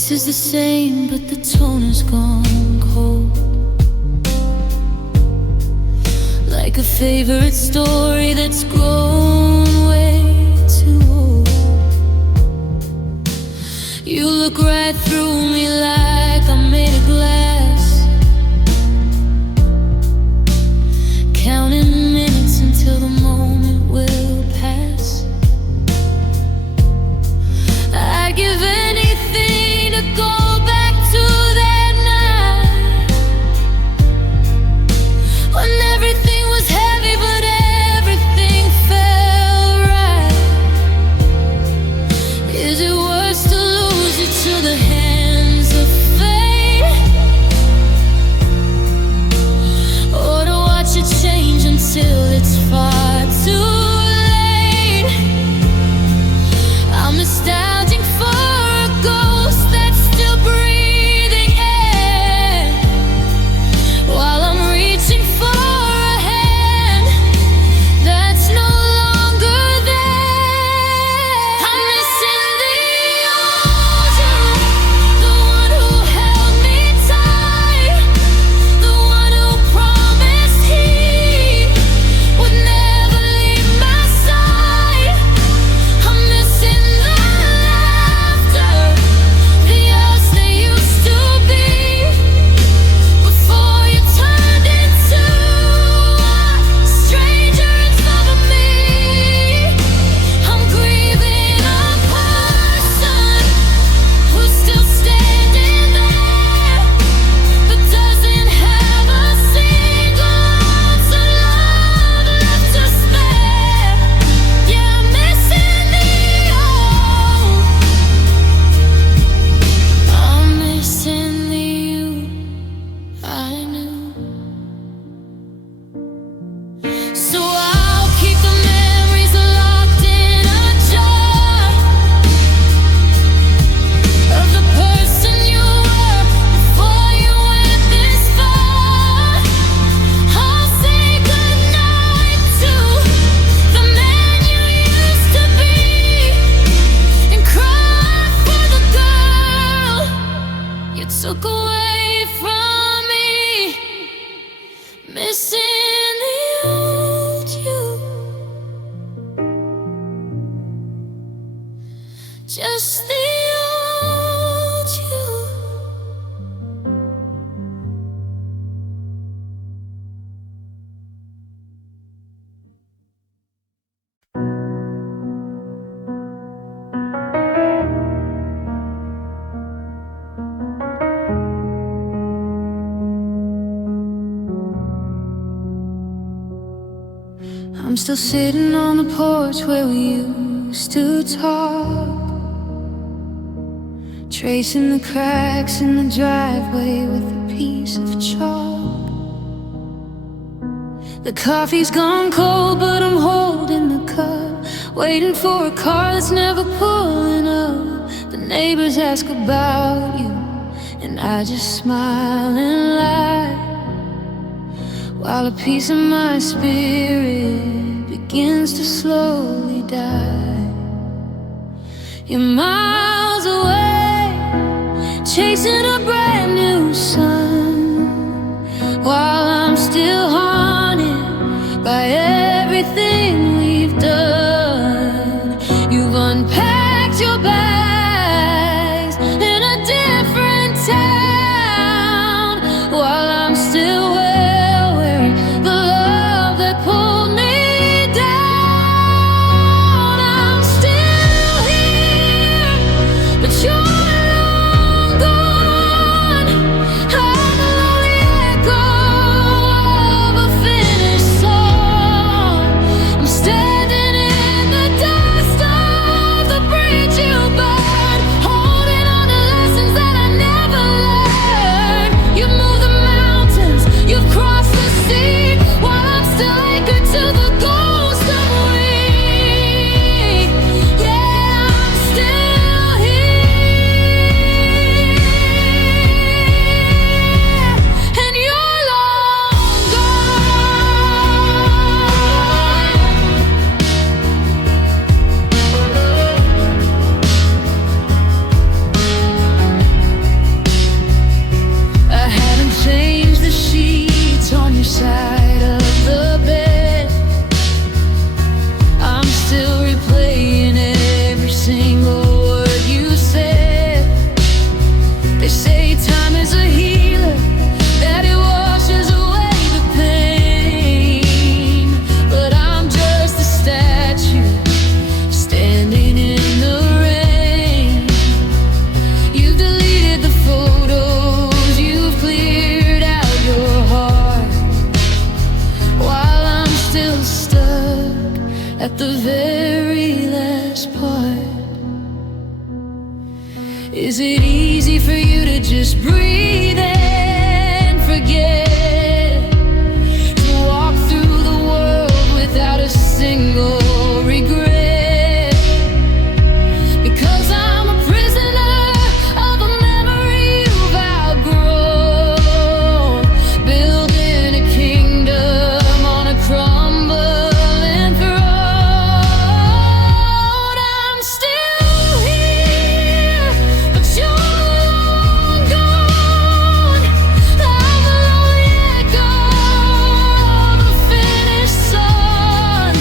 voice is the same, but the tone has gone cold. Like a favorite story that's grown way too old. You look right through me like I'm made of glass, counting minutes until the moment will pass. I'd give anything to go back to that night when everything was heavy but everything felt right. Is it worse to lose you to the hands of fate, or to watch it change until it's far too late? I'm nostalgic for a ghost that's still breathing in, while I'm reaching for a hand that's no longer there. I'm missing the old you, the one who held me tight, the one who promised he would never leave my side. I'm missing the laughter, the us that used to be, before you turned into a stranger instead of me. I'm grieving a person who's still standing there, but doesn't have a single ounce of love left to spare. Yeah, I'm missing the old, I'm missing the you I knew. So I'll keep the memories locked in a jar of the person you were before you went this far. I'll say goodnight to the man you used to be, and cry for the girl you took away from me. Missing the old you, just the old you. I'm still sitting on the porch where we used to talk, tracing the cracks in the driveway with a piece of chalk. The coffee's gone cold, but I'm holding the cup, waiting for a car that's never pulling up. The neighbors ask about you, and I just smile and lie, while a piece of my spirit begins to slowly die. You're miles away, chasing a brand new sun, while I'm still haunted by everything we've done. You've unpacked your bags in a different town, while I'm still wearing the love that pulled me down. I'm still here, but you're long gone. I'm the echo of a finished song. still stuck at the very last part. Is it easy for you to just breathe and forget? To walk through the world without a single regret? Because I'm a prisoner of a memory you've outgrown, building a kingdom on a crumbling throne. I'm still here, but you're long gone. I'm a lonely echo of a finished song.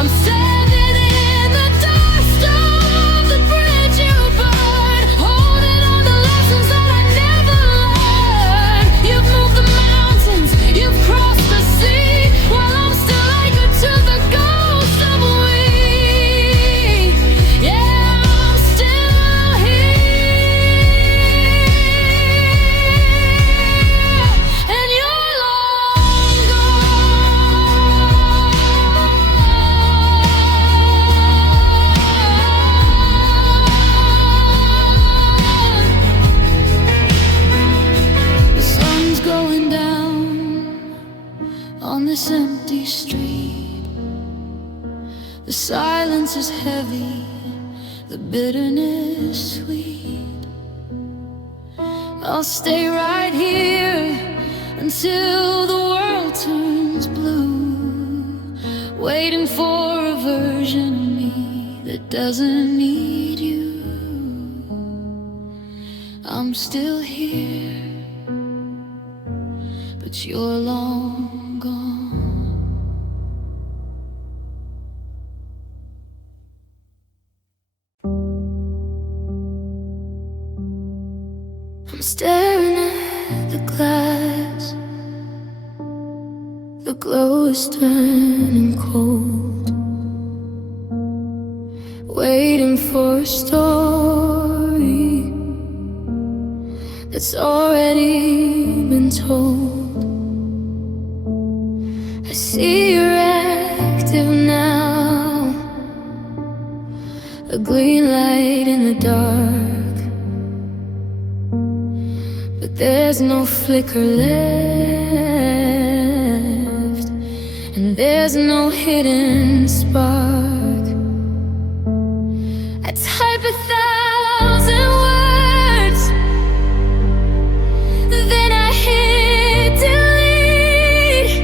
I'm standing in the dust of the bridge you burned, holding on to lessons that I never learned. You've moved the mountains, you've crossed the sea, while I'm still anchored to the ghost of we. Yeah, I'm still here, and you're long gone. The sun's going down on this empty street. The silence is heavy, the bitterness sweet. I'll stay right here until the world turns blue, waiting for a version of me that doesn't need you. I'm still here, but you're long gone. I'm staring at the glass. The glow is turning cold, waiting for a story that's already been told. I see you're active now, a green light in the dark, but there's no flicker left, and there's no hidden spark. I type 1,000 words, then I hit delete.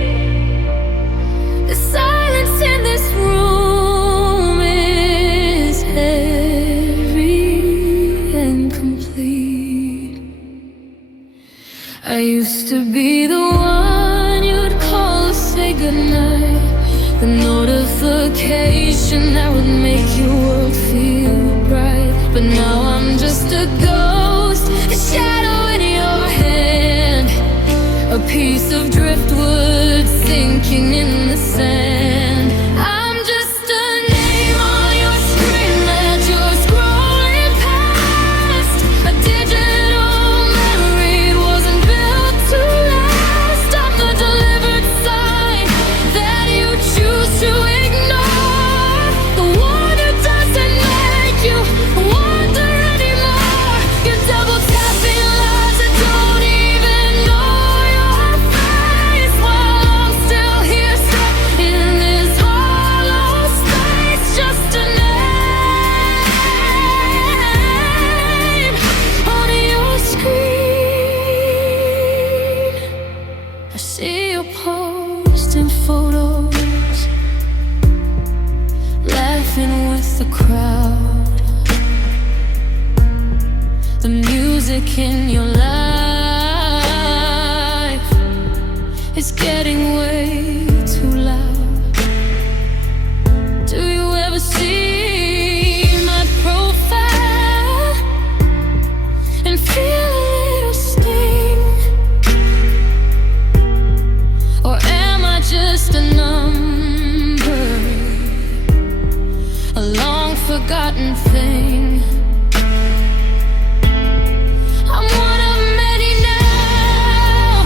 The silence in this room is heavy and complete. I used to be the one you'd call to say goodnight, the notification that would make your world feel bright. But now I'm just a ghost, a shadow in your hand, a piece of driftwood sinking in the sand. I'm just a name on your screen that you're scrolling past, a digital memory it wasn't built to last. I'm the delivered sign that you choose to ignore, the one who doesn't make you wonder anymore. You're double tapping lies that don't even know your face, while I'm still here stuck in this hollow space. Just a name on your screen. I see you posting photos, laughing with the crowd. The music in your life is getting way too loud. Do you ever see my profile and feel a little sting? Or am I just a number, a long forgotten thing? I'm one of many now,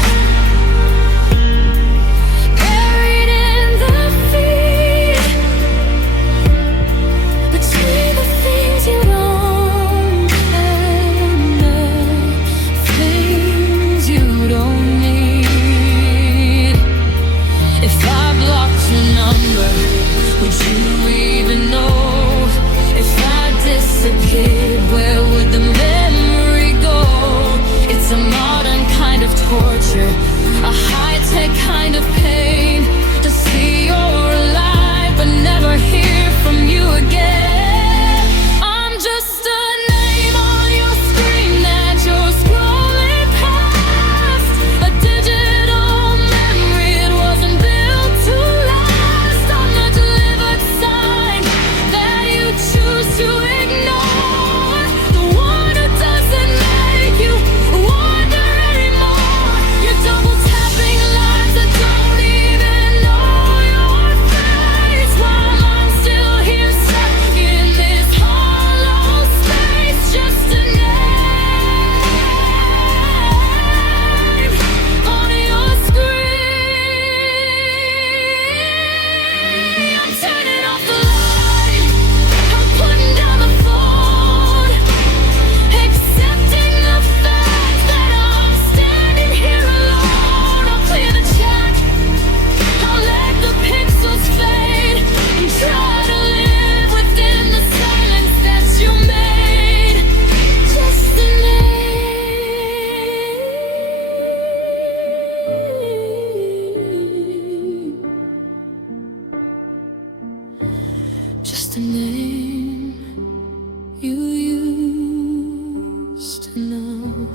just a name you used to know.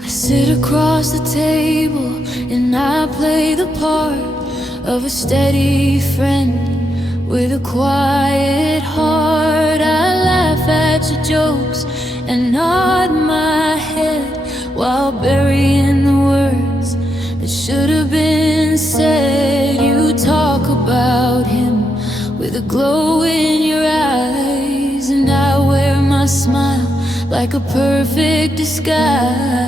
I sit across the table and I play the part of a steady friend with a quiet heart. I laugh at your jokes and nod my head while burying the words that should have been said. You talk about him with a glow in your eyes, and I wear my smile like a perfect disguise.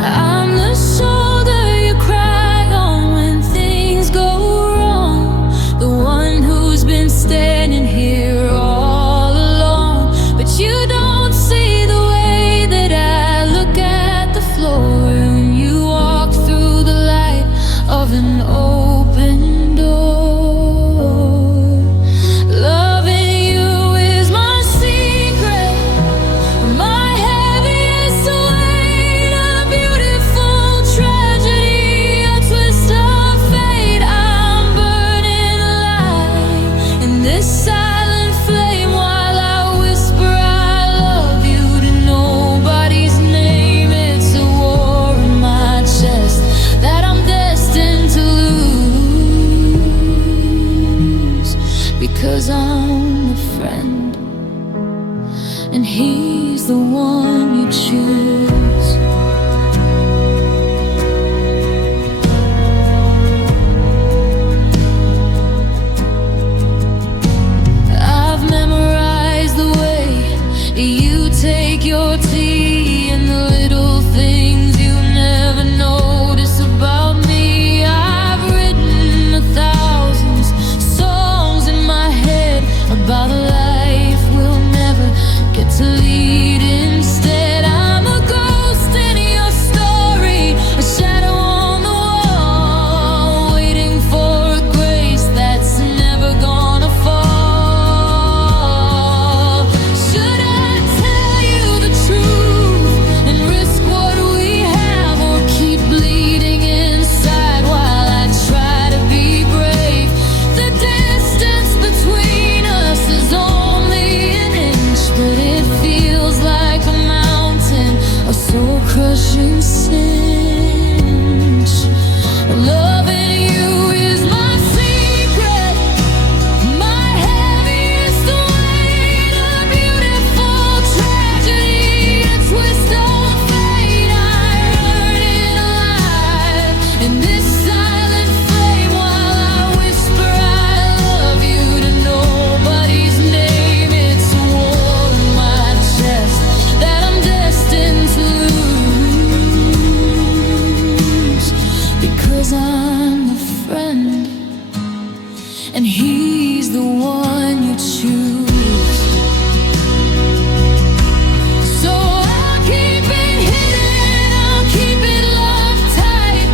I'm the shoulder you cry on when things go wrong, the one who's been standing here all along. But you don't see the way that I look at the floor when you walk through the light of an open door. Loving you is my secret, my heaviest weight, a beautiful tragedy, a twist of fate. I'm burning alive in this silent flame while I whisper I love you to nobody's name. It's a war in my chest that I'm destined to lose, because I'm a friend and he's the one you choose. I've memorized the way you take your tea and the little things you never notice about me. I've written 1,000 songs in my head about a life we'll never get to lead. Instead, I'm a ghost in your story, a shadow on the wall, waiting for a grace that's never gonna fall. Should I tell you the truth and risk what we have, or keep bleeding inside while I try to be brave? The distance between us is only an inch, but it feels like a mountain, a soul-crushing cinch. Loving you is my secret, my heaviest weight, a beautiful tragedy, a twist of fate. I'm burning alive in this silent flame while I whisper I love you to nobody's name. It's a war in my chest that I'm destined to lose, because I'm a friend and he's the one you choose. So I'll keep it hidden, I'll keep it locked tight,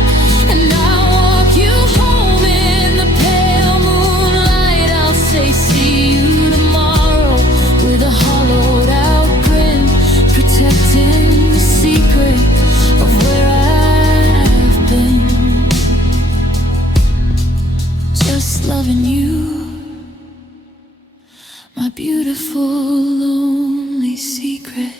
and I'll walk you home in the pale moonlight. I'll say see you tomorrow with a hollowed out grin, protecting the secret of where I've been. Just loving you, my beautiful lonely secret.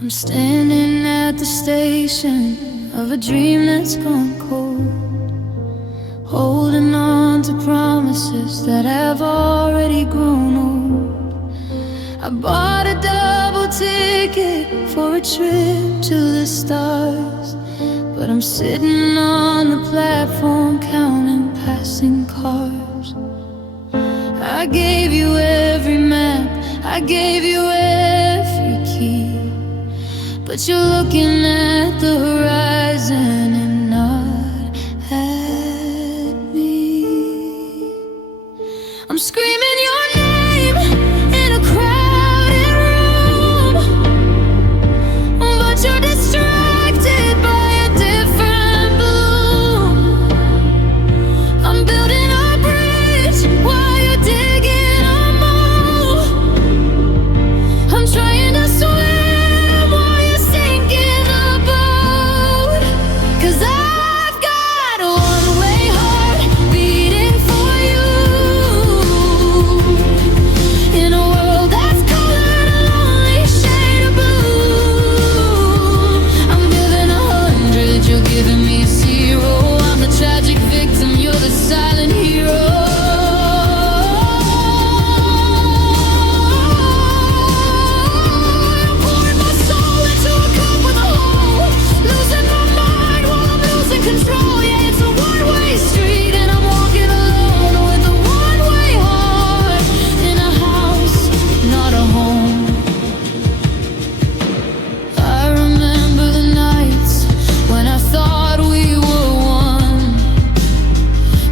I'm standing at the station of a dream that's gone cold, holding on to promises that have already grown old. I bought a double ticket for a trip to the stars, but I'm sitting on the platform counting passing cars. I gave you every map, I gave you every key, but you're looking at the horizon and not I'm screaming your name in a crowded room, but you're distracted by a different bloom. I'm building a bridge while you're digging a mole. I'm trying to swim while you're sinking the boat. 'Cause I've got a one-way heart beating for you, in a world that's colored a lonely shade of blue. I'm giving 100, you're giving me 0. I'm the tragic victim, you're the silent hero. Control, yeah, it's a one-way street, and I'm walking alone with a one-way heart in a house, not a home. I remember the nights when I thought we were one,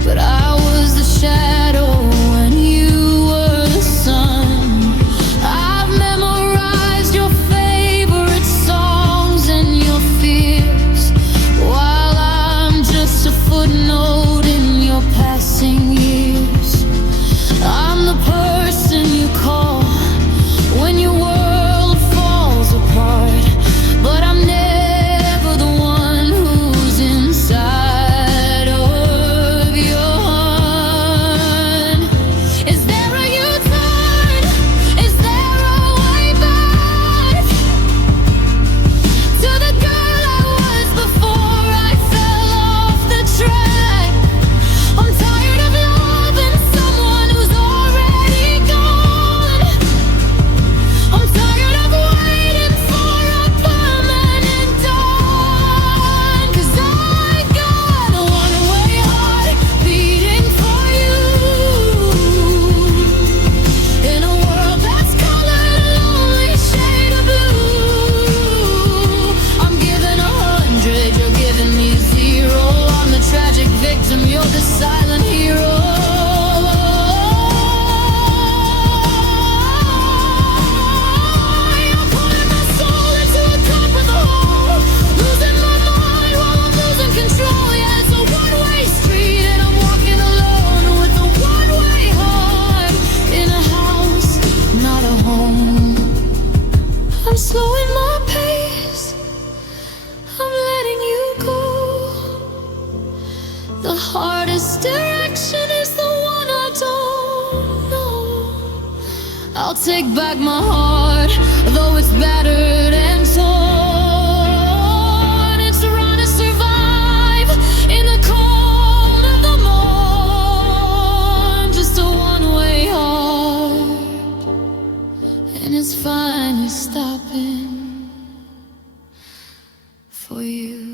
but I was the shadow and you were the sun. I've memorized your favorite songs and your fears, while just a footnote in your passing years. I'm the person you call when your world falls apart, but I'm never the one who's inside of your heart. Is there a U-turn? Is there a way back to the girl I was before I fell off the track? I'm tired of loving someone who's already gone. I'm tired of waiting for a permanent dawn. 'Cause I got a one-way heart beating for you, in a world that's colored a lonely shade of blue. I'm giving 100, you're giving me 0. I'm the tragic victim, you're the silent hero. I'm pulling my soul into a cup with a hole, losing my mind while I'm losing control. Yeah, it's a one-way street, and I'm walking alone with a one-way heart in a house, not a home. I'm slowing my pace, I'm letting you go. The hardest direction is the one I don't know. I'll take back my heart, though it's battered and torn. It's a run to survive in the cold of the morn. Just a one-way heart, and it's finally stopping for you.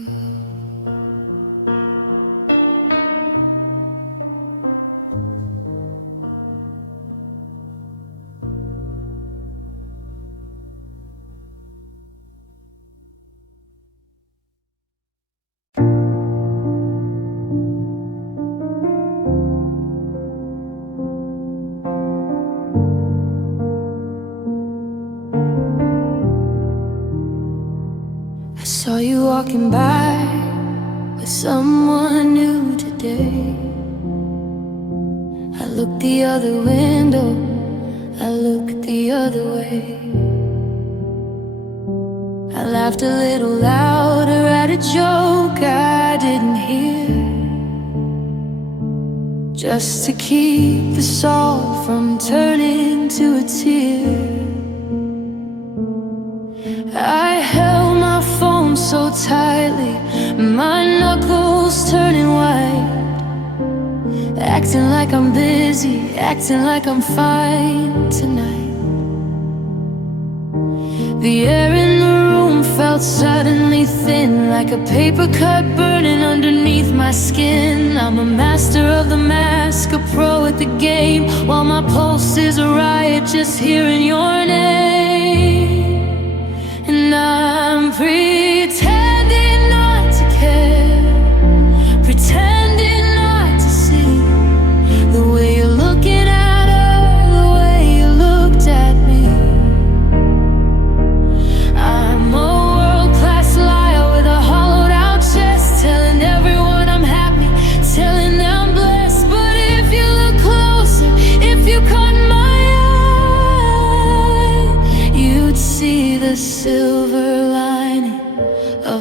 I saw you walking by with someone new today. I looked the other window, I looked the other way. I laughed a little louder at a joke I didn't hear, just to keep the salt from turning to a tear. I held my phone so tightly, my knuckles turning white, acting like I'm busy, acting like I'm fine tonight. The air in the room felt suddenly thin, like a paper cut burning underneath my skin. I'm a master of the mask, a pro at the game, while my pulse is a riot just hearing your name. And I'm pretending not to care, pretending not to see the way you're looking at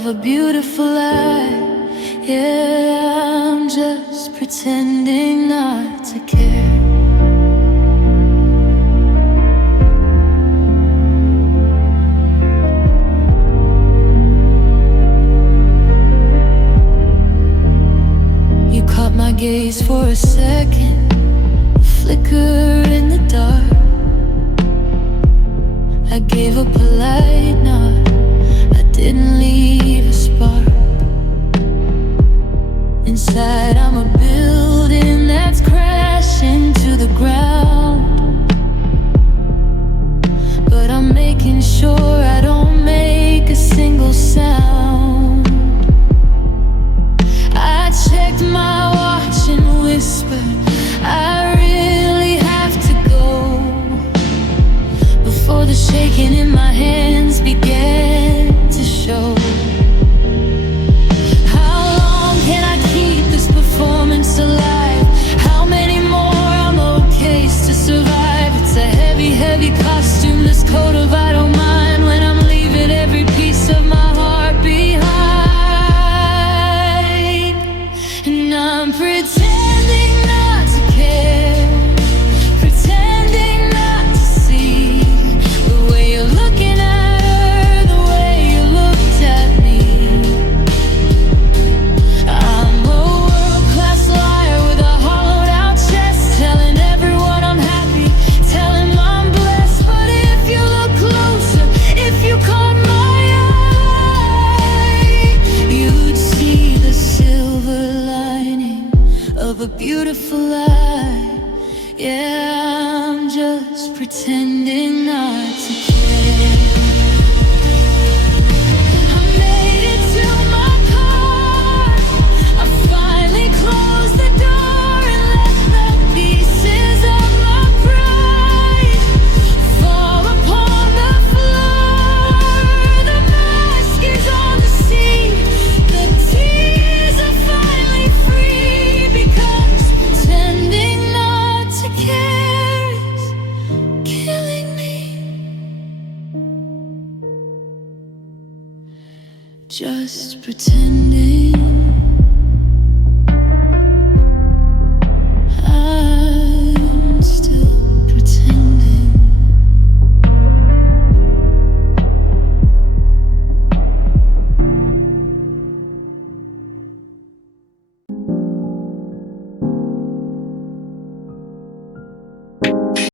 of a beautiful lie. Yeah, I'm just pretending not to care. You caught my gaze for a second, a flicker in the dark. I gave a polite nod, I didn't leave a spark. Inside I'm a building that's crashing to the ground, but I'm making sure I don't make a single sound. I checked my watch and whispered, I really have to go, before the shaking in my hands began to show. How long can I keep this performance alive? How many more ammo case to survive? It's a heavy, heavy costume, this coat of I don't mind, when I'm leaving every piece of my heart behind. And I'm pretending not to care, pretending not to see the way you're looking at her, the way you looked at me. I'm a world-class liar with a hollowed-out chest, telling everyone I'm happy, telling I'm blessed. But if you look closer, if you caught my eye, you'd see the silver lining of a beautiful lie. Yeah, I'm just pretending not to care. I made it to my car, I finally closed the door and let the pieces of my pride fall upon the floor. The mask is on the scene, the tears are finally free, because pretending not to care is killing me. Just pretending